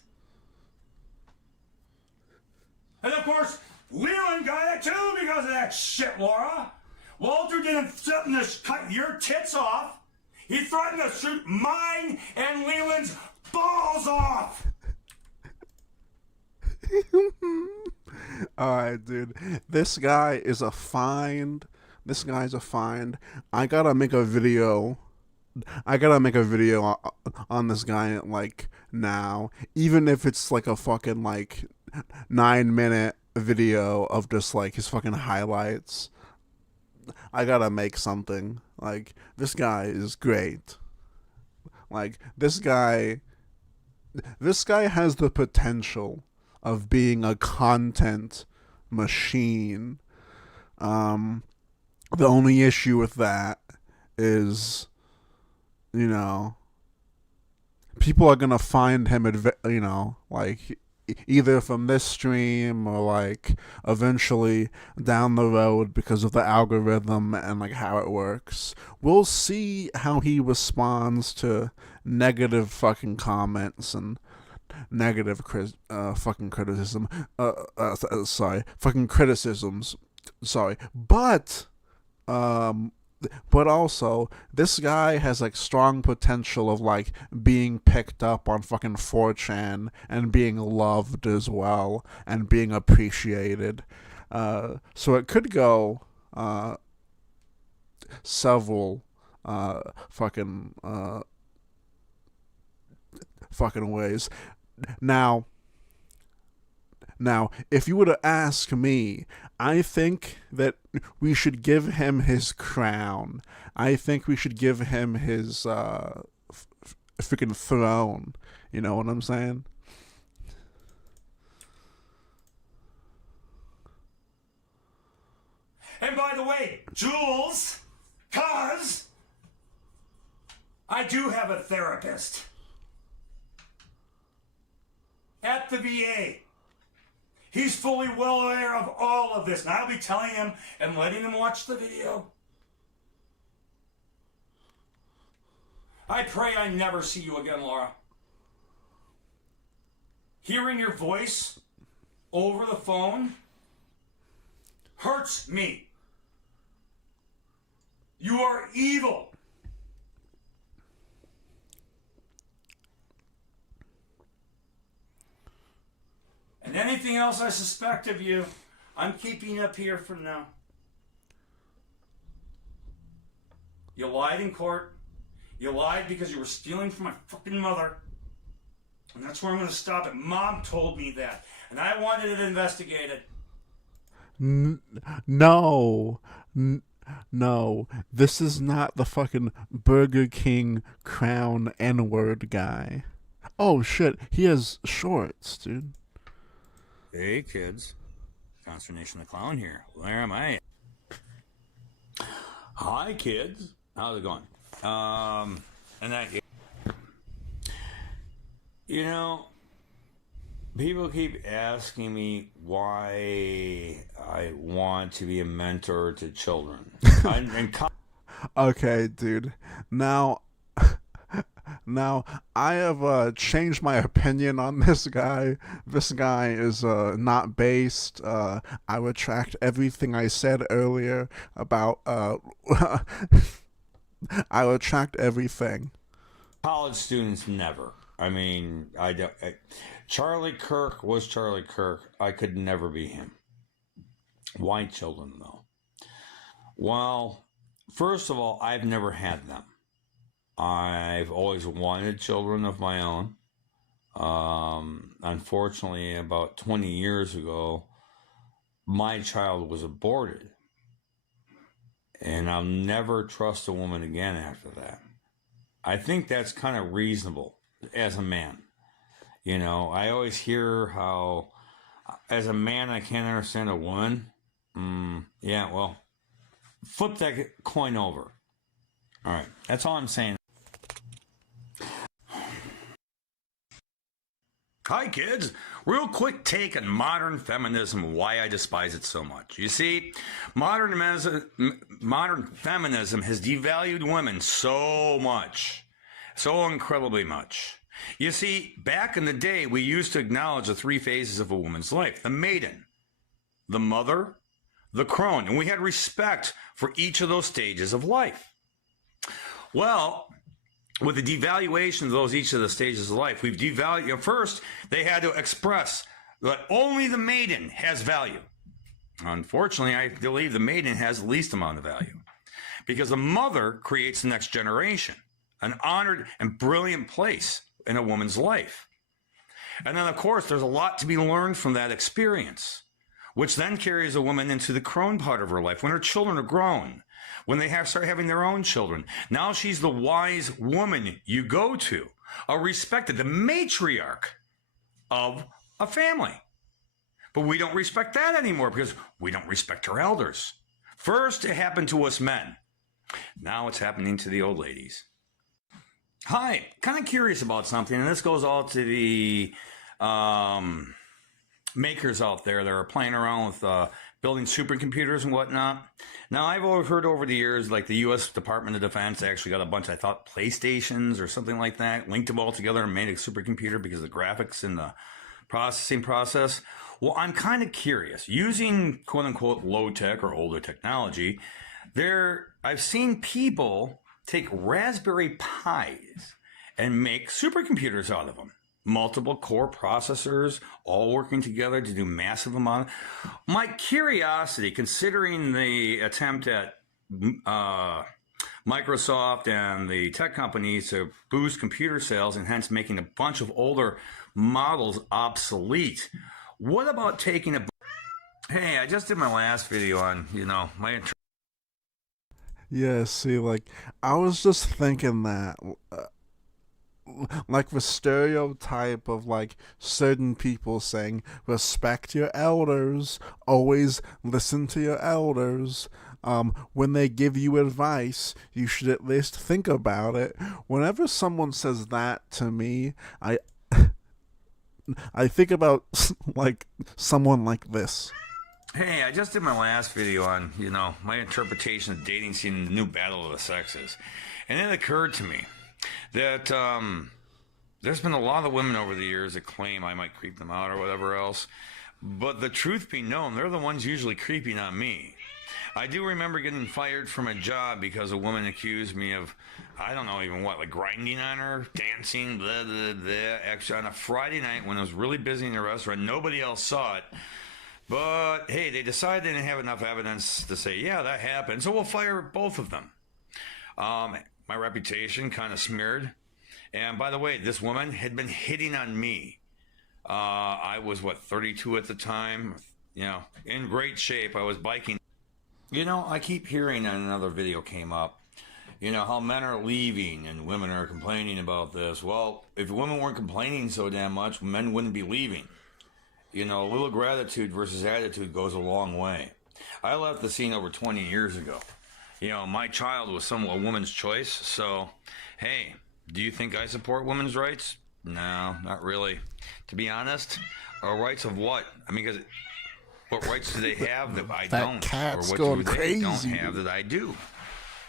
And of course, Leland got it too because of that shit, Laura. Walter didn't threaten to cut your tits off. He threatened to shoot mine and Leland's balls off. Alright, dude. This guy is a find. This guy's a find. I gotta make a video on this guy, like, now. Even if it's, like, a fucking, like, 9-minute video of just, like, his fucking highlights. I gotta make something. Like, this guy is great. Like, this guy has the potential of being a content machine. The only issue with that is, you know, people are gonna find him, you know, like, either from this stream or, like, eventually down the road because of the algorithm and, like, how it works. We'll see how he responds to negative fucking comments and negative fucking criticism. Fucking criticisms. Sorry. But also, this guy has, like, strong potential of, like, being picked up on fucking 4chan and being loved as well and being appreciated. So it could go several fucking ways. Now, if you were to ask me, I think that we should give him his crown. I think we should give him his freaking throne. You know what I'm saying? And by the way, Jules, cuz I do have a therapist at the VA. He's fully well aware of all of this, and I'll be telling him and letting him watch the video. I pray I never see you again, Laura. Hearing your voice over the phone hurts me. You are evil. And anything else I suspect of you, I'm keeping up here for now. You lied in court. You lied because you were stealing from my fucking mother. And that's where I'm going to stop it. Mom told me that. And I wanted it investigated. No. No. This is not the fucking Burger King crown N-word guy. Oh, shit. He has shorts, dude. Hey, kids. Consternation the Clown here. Where am I? Hi, kids. How's it going? And that... You know, people keep asking me why I want to be a mentor to children. Okay, dude. Now I have changed my opinion on this guy. This guy is not based. I retract everything I said earlier about. I retract everything. College students never. I mean, Charlie Kirk was Charlie Kirk. I could never be him. White children, though. Well, first of all, I've never had them. I've always wanted children of my own. Unfortunately, about 20 years ago, my child was aborted. And I'll never trust a woman again after that. I think that's kind of reasonable as a man. You know, I always hear how, as a man, I can't understand a woman. Yeah, well, flip that coin over. All right, that's all I'm saying. Hi, kids. Real quick take on modern feminism and why I despise it so much. You see, modern feminism has devalued women so much, so incredibly much. You see, back in the day, we used to acknowledge the three phases of a woman's life: the maiden, the mother, the crone, and we had respect for each of those stages of life. Well, with the devaluation of each of the stages of life, we've devalued. First, they had to express that only the maiden has value. Unfortunately, I believe the maiden has the least amount of value, because the mother creates the next generation, an honored and brilliant place in a woman's life. And then, of course, there's a lot to be learned from that experience, which then carries a woman into the crone part of her life when her children are grown. When they start having their own children. Now she's the wise woman you go to, a respected, the matriarch of a family. But we don't respect that anymore because we don't respect our elders. First, it happened to us men. Now it's happening to the old ladies. Hi, kind of curious about something, and this goes all to the makers out there that are playing around with building supercomputers and whatnot. Now, I've always heard over the years, like the U.S. Department of Defense actually got a bunch, I thought, PlayStations or something like that, linked them all together and made a supercomputer because of the graphics and the processing process. Well, I'm kind of curious. Using quote-unquote low-tech or older technology, I've seen people take Raspberry Pis and make supercomputers out of them. Multiple core processors all working together to do massive amount. My curiosity, considering the attempt at Microsoft and the tech companies to boost computer sales and hence making a bunch of older models obsolete, what about taking a Hey, I just did my last video on, my Yeah, see, like, I was just thinking that, like, the stereotype of, like, certain people saying, respect your elders, always listen to your elders. When they give you advice, you should at least think about it. Whenever someone says that to me, I think about, like, someone like this. Hey, I just did my last video on, my interpretation of dating scene in the new Battle of the Sexes. And it occurred to me that there's been a lot of women over the years that claim I might creep them out or whatever else. But the truth be known, they're the ones usually creeping on me. I do remember getting fired from a job because a woman accused me of, I don't know even what, like grinding on her, dancing, blah, blah, blah. Actually, on a Friday night when I was really busy in the restaurant, nobody else saw it. But, hey, they decided they didn't have enough evidence to say, yeah, that happened, so we'll fire both of them. My reputation kind of smeared. And by the way, this woman had been hitting on me. I was, 32 at the time? In great shape. I was biking. I keep hearing, and another video came up, how men are leaving and women are complaining about this. Well, if women weren't complaining so damn much, men wouldn't be leaving. A little gratitude versus attitude goes a long way. I left the scene over 20 years ago. My child was a woman's choice, so, hey, do you think I support women's rights? No, not really. To be honest, rights of what? I mean, because what rights do they have that I don't? Cat's or what going do they crazy. don't have that I do?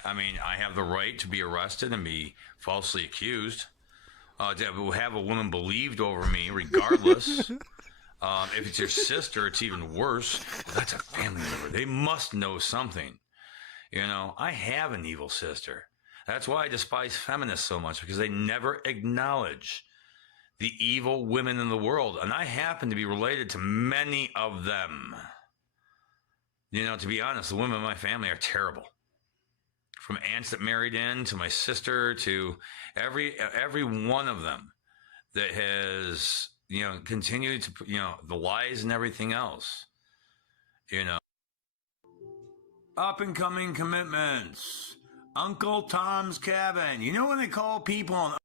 I mean, I have the right to be arrested and be falsely accused, to have a woman believed over me regardless. If it's your sister, it's even worse. That's a family member. They must know something. I have an evil sister. That's why I despise feminists so much, because they never acknowledge the evil women in the world. And I happen to be related to many of them. To be honest, the women in my family are terrible. From aunts that married in, to my sister, to every one of them that has... continue to, the lies and everything else. Up and coming commitments. Uncle Tom's Cabin. When they call people on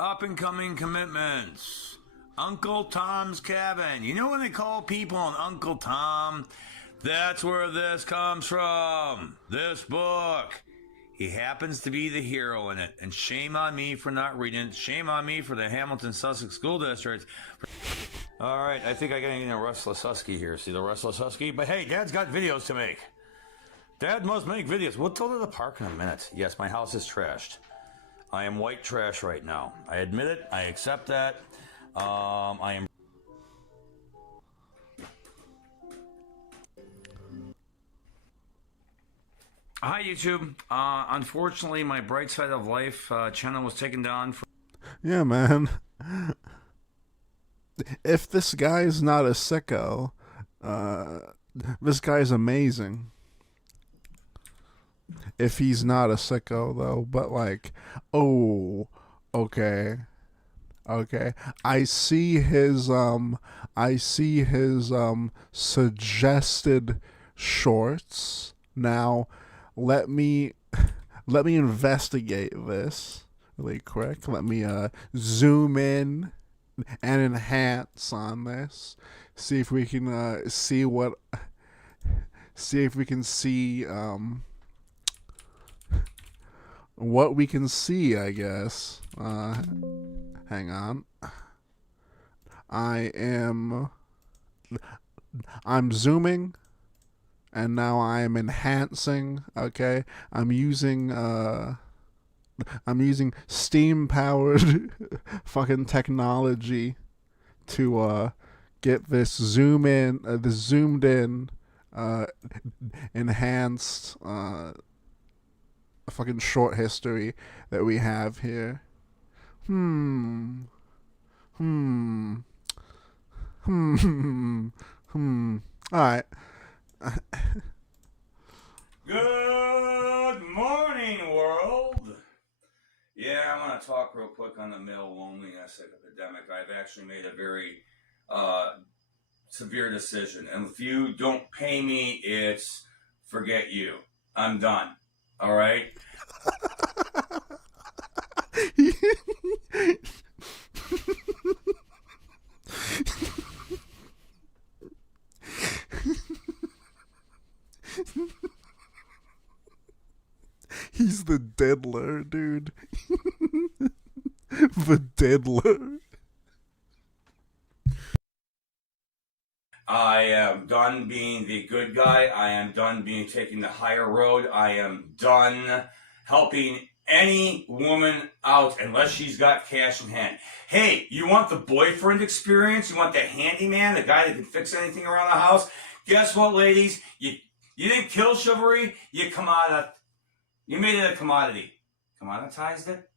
up and coming commitments. Uncle Tom's Cabin. When they call people on Uncle Tom, that's where this comes from. This book. He happens to be the hero in it, and shame on me for not reading it. Shame on me for the Hamilton Sussex School District. All right, I think I got a Restless Husky here. See the Restless Husky? But hey, Dad's got videos to make. Dad must make videos. We'll go to the park in a minute. Yes, my house is trashed. I am white trash right now. I admit it. I accept that. I am... Hi, YouTube. Unfortunately, my Bright Side of Life channel was taken down for... Yeah, man. If this guy's not a sicko, this guy's amazing. If he's not a sicko, though, but like, oh, okay. I see his suggested shorts. Now, let me investigate this really quick. Let me zoom in and enhance on this. See if we can see what we can see, I guess. Hang on. I'm zooming, and now I'm enhancing. Okay, I'm using steam powered fucking technology to get this zoomed in enhanced fucking short history that we have here. Alright. Good morning, world. Yeah, I want to talk real quick on the male loneliness epidemic. I've actually made a very severe decision. And if you don't pay me, it's forget you. I'm done. All right? He's the diddler, dude. The diddler. I am done being the good guy. I am done taking the higher road. I am done helping any woman out unless she's got cash in hand. Hey, you want the boyfriend experience? You want the handyman, the guy that can fix anything around the house? Guess what, ladies? You didn't kill chivalry. You made it a commodity. Commoditized it?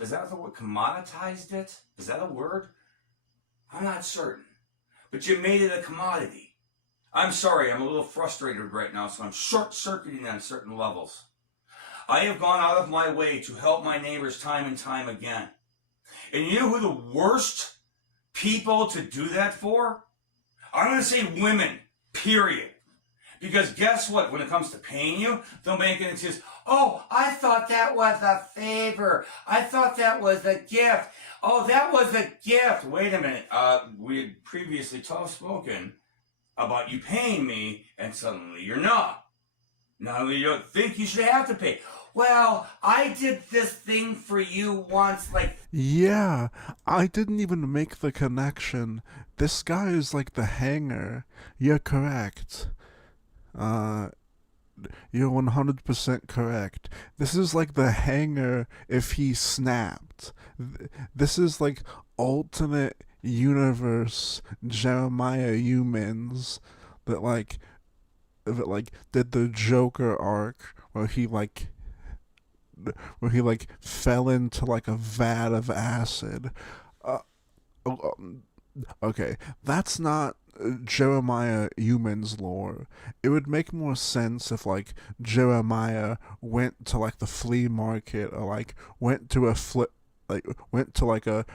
Is that the word? Commoditized it? Is that a word? I'm not certain. But you made it a commodity. I'm sorry, I'm a little frustrated right now, so I'm short-circuiting on certain levels. I have gone out of my way to help my neighbors time and time again. And you know who the worst people to do that for? I'm going to say women, period. Because guess what? When it comes to paying you, they'll make it into, oh, I thought that was a favor. I thought that was a gift. Oh, that was a gift. Wait a minute. We had previously spoken about you paying me, and suddenly you're not. Now you don't think you should have to pay. Well, I did this thing for you once, like... Yeah, I didn't even make the connection. This guy is like the hanger. You're correct. You're 100% correct. This is like the hanger if he snapped. This is like alternate universe Jeremiah humans that did the Joker arc where he fell into like a vat of acid. Okay, that's not Jeremiah humans lore. It would make more sense if like Jeremiah went to like the flea market or like went to a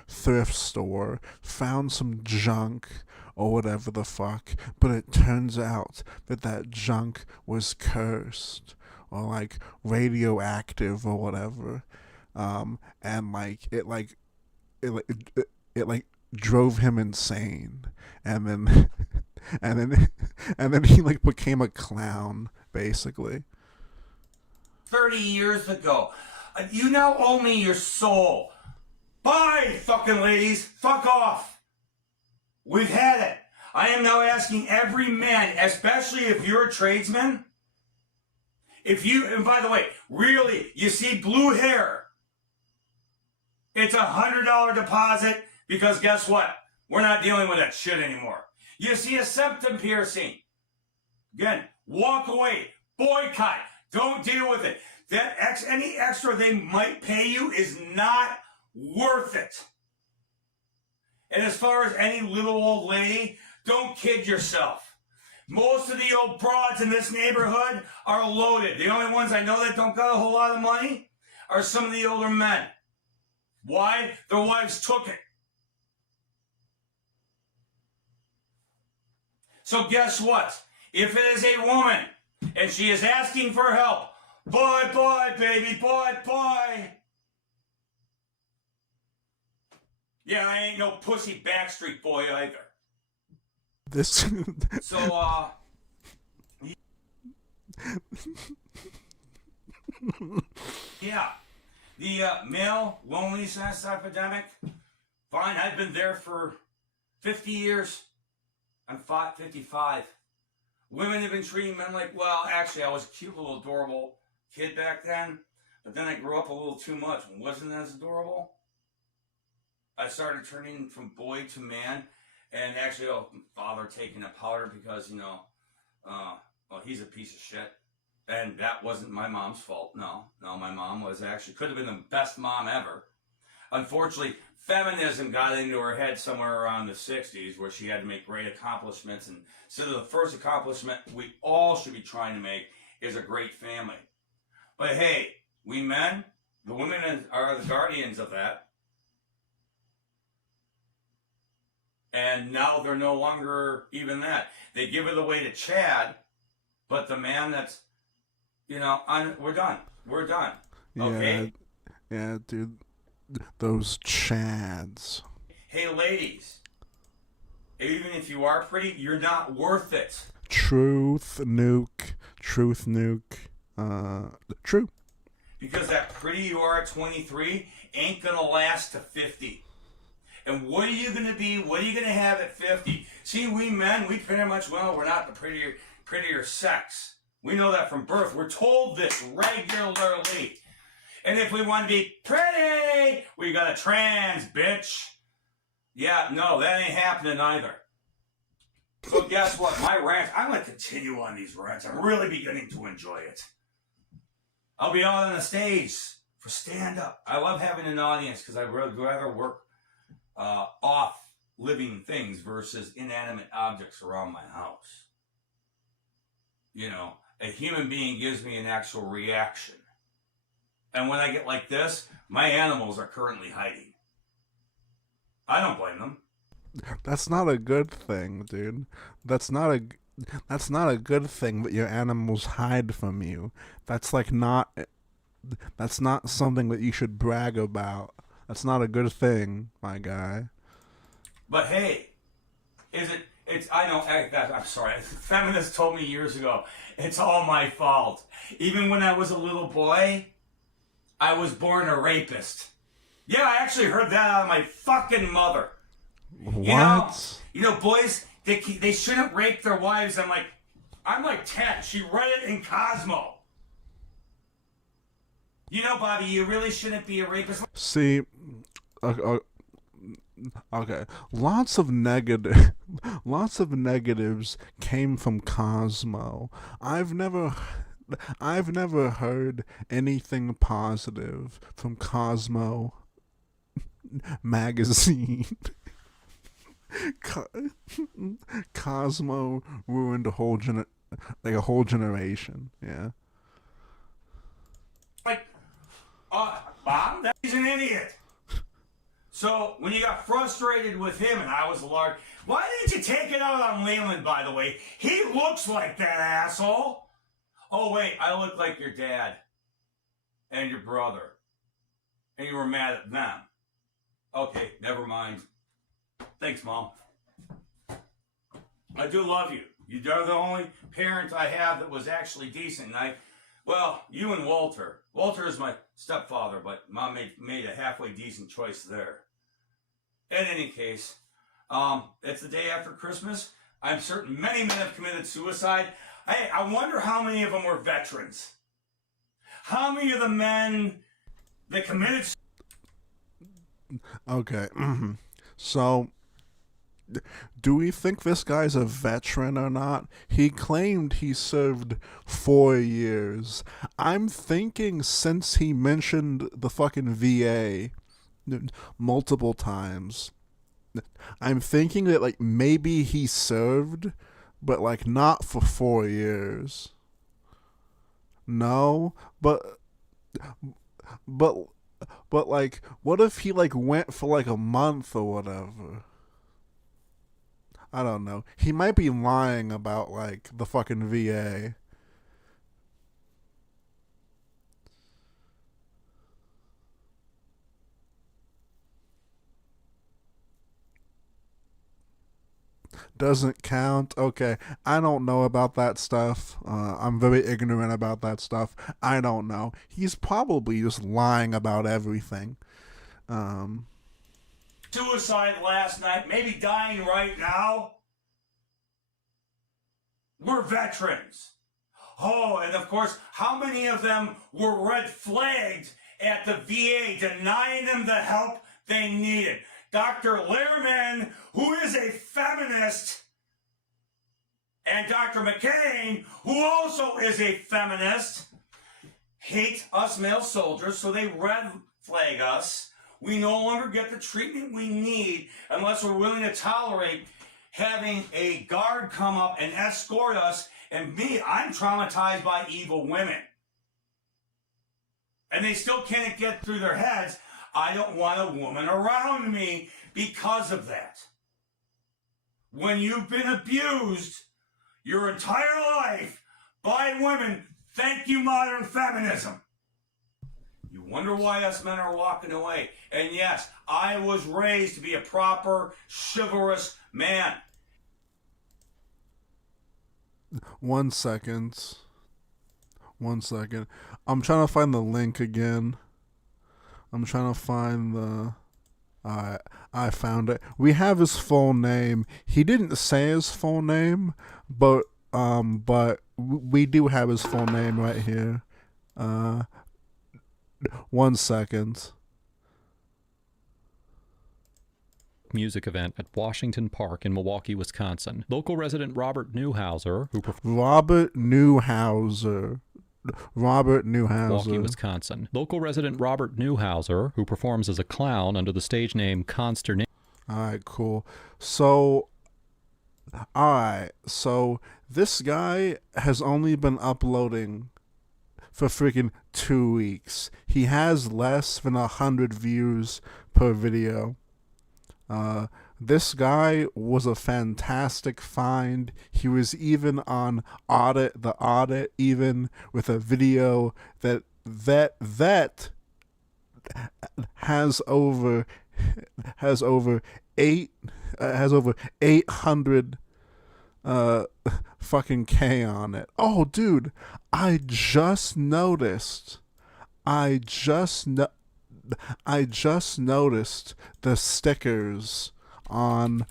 thrift store, found some junk or whatever the fuck, but it turns out that junk was cursed or like radioactive or whatever, and it drove him insane, and then he like became a clown basically. 30 years ago. You now owe me your soul. Bye, fucking ladies. Fuck off. We've had it. I am now asking every man, especially if you're a tradesman, and by the way, really, you see blue hair, it's $100 deposit, because guess what? We're not dealing with that shit anymore. You see a septum piercing, again, walk away, boycott, don't deal with it. Any extra they might pay you is not worth it. And as far as any little old lady, don't kid yourself. Most of the old broads in this neighborhood are loaded. The only ones I know that don't got a whole lot of money are some of the older men. Why? Their wives took it. So guess what? If it is a woman and she is asking for help, bye, baby, bye. Yeah, I ain't no pussy Backstreet Boy either. This. So, yeah. The male loneliness epidemic, fine, I've been there for 50 years. I'm 55. Women have been treating men like, well, actually, I was a cute little adorable kid back then, but then I grew up a little too much and wasn't as adorable. I started turning from boy to man, and actually, father taking a powder because, he's a piece of shit. And that wasn't my mom's fault. No, my mom could have been the best mom ever. Unfortunately, feminism got into her head somewhere around the 60s where she had to make great accomplishments. And so the first accomplishment we all should be trying to make is a great family. But hey, we men, the women are the guardians of that. And now they're no longer even that. They give it away to Chad, but the man that's, we're done. We're done. Okay? Yeah, dude. Those Chads. Hey, ladies. Even if you are pretty, you're not worth it. Truth nuke. True. Because that pretty you are at 23 ain't gonna last to 50. And what are you gonna be? What are you gonna have at 50? See, we men, we pretty much, we're not the prettier sex. We know that from birth. We're told this regularly. And if we want to be pretty, we got a trans, bitch. Yeah, no, that ain't happening either. So guess what? My rant, I'm going to continue on these rants. I'm really beginning to enjoy it. I'll be out on the stage for stand-up. I love having an audience because I'd rather work off living things versus inanimate objects around my house. A human being gives me an actual reaction. And when I get like this, my animals are currently hiding. I don't blame them. That's not a good thing, dude. That's not a good thing that your animals hide from you. That's not something that you should brag about. That's not a good thing, my guy. But hey, I'm sorry. Feminists told me years ago, it's all my fault. Even when I was a little boy, I was born a rapist. Yeah, I actually heard that out of my fucking mother. What? Boys, they shouldn't rape their wives. I'm like 10. She read it in Cosmo. Bobby, you really shouldn't be a rapist. See, okay. Lots of negatives came from Cosmo. I've never heard anything positive from Cosmo magazine. Cosmo ruined a whole generation. Yeah. Mom, he's an idiot. So when you got frustrated with him and I was large, why didn't you take it out on Leland, by the way? He looks like that asshole. Oh, wait, I look like your dad and your brother. And you were mad at them. Okay, never mind. Thanks, Mom. I do love you. You're the only parent I have that was actually decent. And you and Walter. Walter is my stepfather, but Mom made a halfway decent choice there. In any case, it's the day after Christmas. I'm certain many men have committed suicide. Hey, I wonder how many of them were veterans. How many of the men that committed... Okay, so... do we think this guy's a veteran or not? He claimed he served 4 years. I'm thinking since he mentioned the fucking VA multiple times, I'm thinking that maybe he served, but not for 4 years. No, but what if he went for a month or whatever? I don't know. He might be lying about the fucking VA. Doesn't count? Okay. I don't know about that stuff. I'm very ignorant about that stuff. I don't know. He's probably just lying about everything. Suicide last night, maybe dying right now. We're veterans. Oh, and of course, how many of them were red flagged at the VA, denying them the help they needed? Dr. Lehrman, who is a feminist, and Dr. McCain, who also is a feminist, hate us male soldiers, so they red flag us. We no longer get the treatment we need unless we're willing to tolerate having a guard come up and escort us. And me, I'm traumatized by evil women. And they still can't get through their heads, I don't want a woman around me because of that. when you've been abused your entire life by women. Thank you, modern feminism. You wonder why us men are walking away. And yes, I was raised to be a proper, chivalrous man. 1 second. 1 second. I'm trying to find the link again. I'm trying to find the... Alright, I found it. We have his full name. He didn't say his full name, but we do have his full name right here. 1 second. Music event at Washington Park in Milwaukee, Wisconsin. Local resident Robert Newhouser, Milwaukee, Wisconsin. Local resident Robert Newhouser, who performs as a clown under the stage name Consternation. Alright, cool. So this guy has only been uploading for freaking 2 weeks. He has less than 100 views per video. This guy was a fantastic find. He was even on the audit, even with a video that has over 800 fucking K on it. Oh, dude, I just noticed the stickers on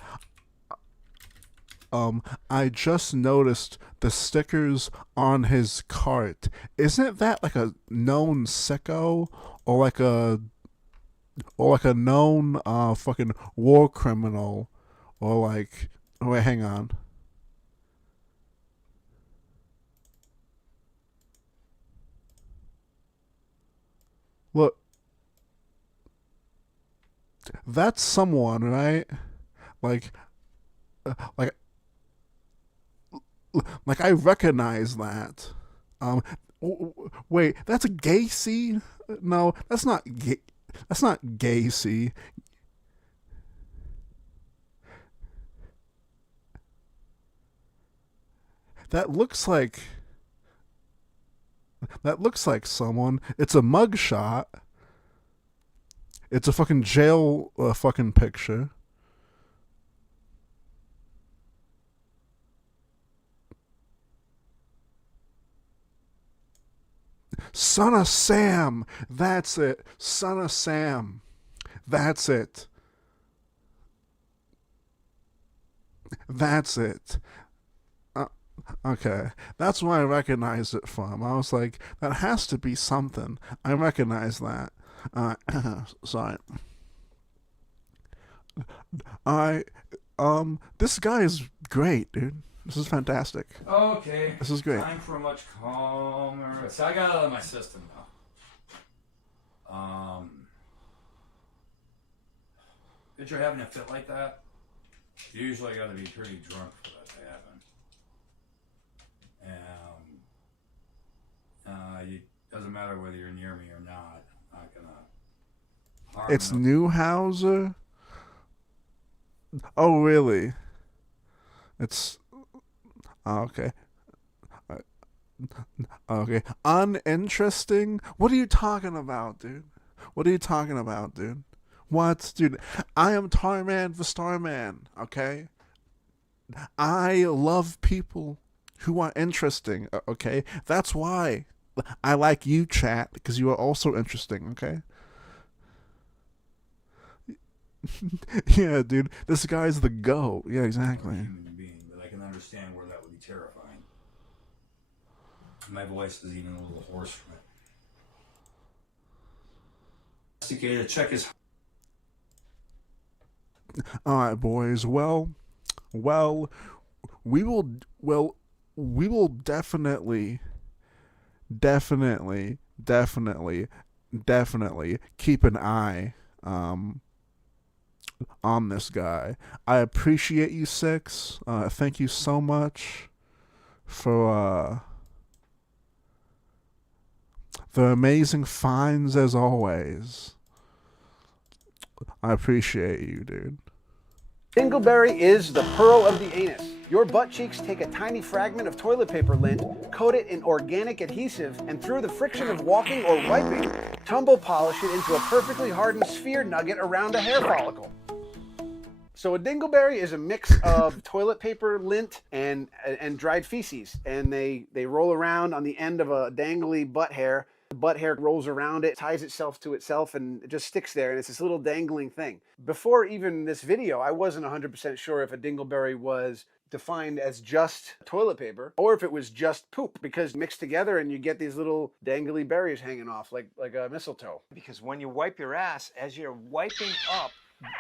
his cart. Isn't that like a known sicko or like a known fucking war criminal or like wait, hang on. Look. That's someone, right? Like I recognize that. Wait, that's a Gacy? No, that's not Gacy. That looks like someone. It's a mugshot. It's a fucking jail fucking picture. Son of Sam. That's it. Son of Sam. That's it. That's it. Okay. That's where I recognized it from. I was like, that has to be something. I recognize that. Sorry. This guy is great, dude. This is fantastic. Okay. This is great. Time for a much calmer. So I got it out of my system now. If you're having a fit like that, you usually got to be pretty drunk for that to happen. It doesn't matter whether you're near me or not. I'm not gonna harm It's no- Newhouser? Oh, really? It's... okay. Okay. Uninteresting? What are you talking about, dude? What are you talking about, dude? What? Dude, I am Tarman the Starman, okay? I love people who are interesting, okay? That's why I like you, chat, because you are also interesting, okay? Yeah, dude, this guy's the GOAT. Yeah, exactly. Human being, but I can understand where that would be terrifying. My voice is even a little hoarse from it. Investigator, check his. All right, boys. Well, we will definitely keep an eye on this guy. I appreciate you, Six. Thank you so much for the amazing finds as always. I appreciate you, dude. Dingleberry is the pearl of the anus. Your butt cheeks take a tiny fragment of toilet paper lint, coat it in organic adhesive, and through the friction of walking or wiping, tumble polish it into a perfectly hardened sphere nugget around a hair follicle. So a dingleberry is a mix of toilet paper, lint, and dried feces, and they roll around on the end of a dangly butt hair. The butt hair rolls around it, ties itself to itself, and it just sticks there, and it's this little dangling thing. Before even this video, I wasn't 100% sure if a dingleberry was defined as just toilet paper or if it was just poop, because mixed together and you get these little dangly berries hanging off like a mistletoe. Because when you wipe your ass, as you're wiping up,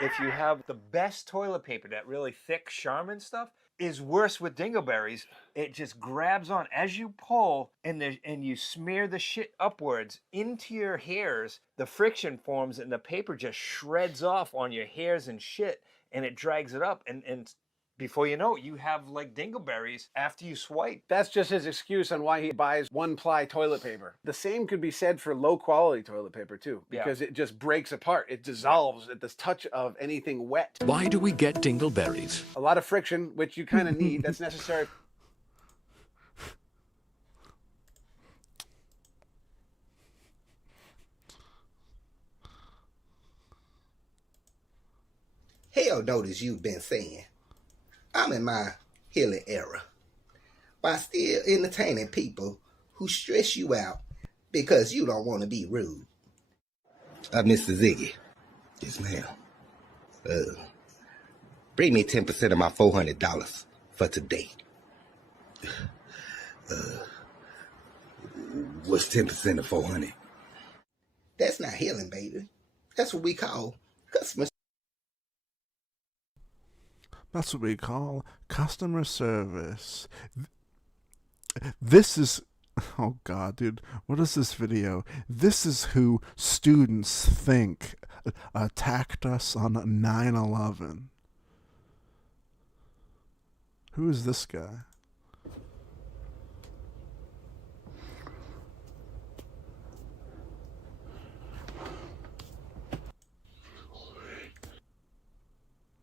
if you have the best toilet paper, that really thick Charmin stuff, is worse with dingleberries. It just grabs on as you pull, and you smear the shit upwards into your hairs. The friction forms and the paper just shreds off on your hairs and shit, and it drags it up, and before you know it, you have like dingleberries after you swipe. That's just his excuse on why he buys one-ply toilet paper. The same could be said for low-quality toilet paper too, because it just breaks apart. It dissolves at the touch of anything wet. Why do we get dingleberries? A lot of friction, which you kind of need. That's necessary. Hell notice you've been saying. I'm in my healing era, while still entertaining people who stress you out because you don't want to be rude. Mr. Ziggy. Yes, ma'am. Bring me 10% of my $400 for today. What's 10% of 400? That's not healing, baby. That's what we call customer. That's what we call customer service. This is... Oh god, dude. What is this video? This is who students think attacked us on 9/11. Who is this guy?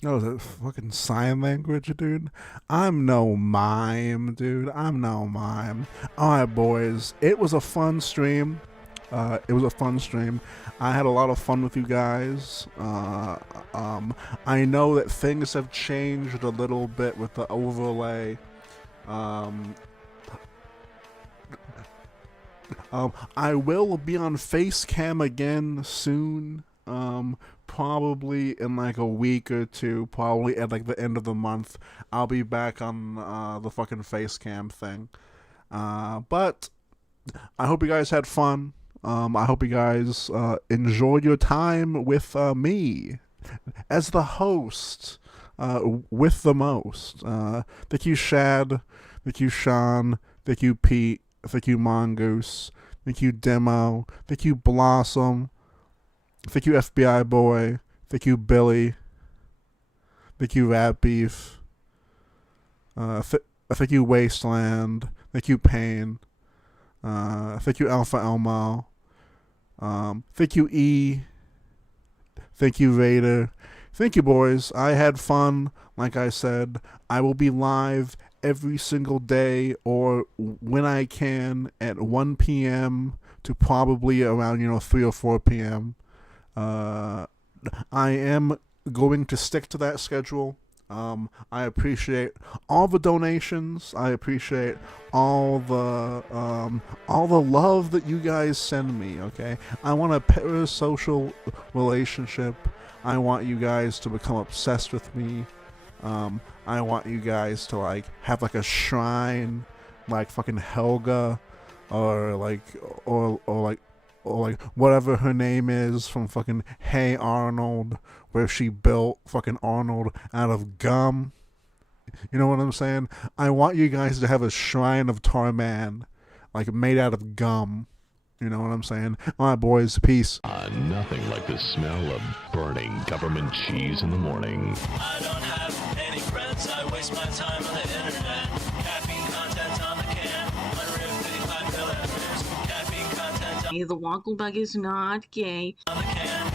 Oh, is that fucking sign language, dude? I'm no mime, dude. I'm no mime. Alright, boys. It was a fun stream. I had a lot of fun with you guys. I know that things have changed a little bit with the overlay. I will be on Facecam again soon. Probably in like a week or two, probably at like the end of the month, I'll be back on the fucking Facecam thing. But I hope you guys had fun. I hope you guys enjoyed your time with me as the host with the most. Thank you, Shad. Thank you, Sean. Thank you, Pete. Thank you, Mongoose. Thank you, Demo. Thank you, Blossom. Thank you, FBI Boy. Thank you, Billy. Thank you, Rat Beef. Thank you, Wasteland. Thank you, Pain. Thank you, Alpha Elmo. Thank you, E. Thank you, Vader. Thank you, boys. I had fun. Like I said, I will be live every single day or when I can at 1 p.m. to probably around 3 or 4 p.m. I am going to stick to that schedule. I appreciate all the donations. I appreciate all the love that you guys send me. Okay, I want a parasocial relationship. I want you guys to become obsessed with me. I want you guys to like have like a shrine, like fucking Helga, or like whatever her name is from fucking Hey Arnold, where she built fucking Arnold out of gum. You know what I'm saying? I want you guys to have a shrine of Tarman, like made out of gum. You know what I'm saying? Alright, boys, peace. Nothing like the smell of burning government cheese in the morning. I don't have any friends, I waste my time on the internet. Caffeine content on the can, 155 kilometers. Caffeine content on The Wankle is not gay. the can,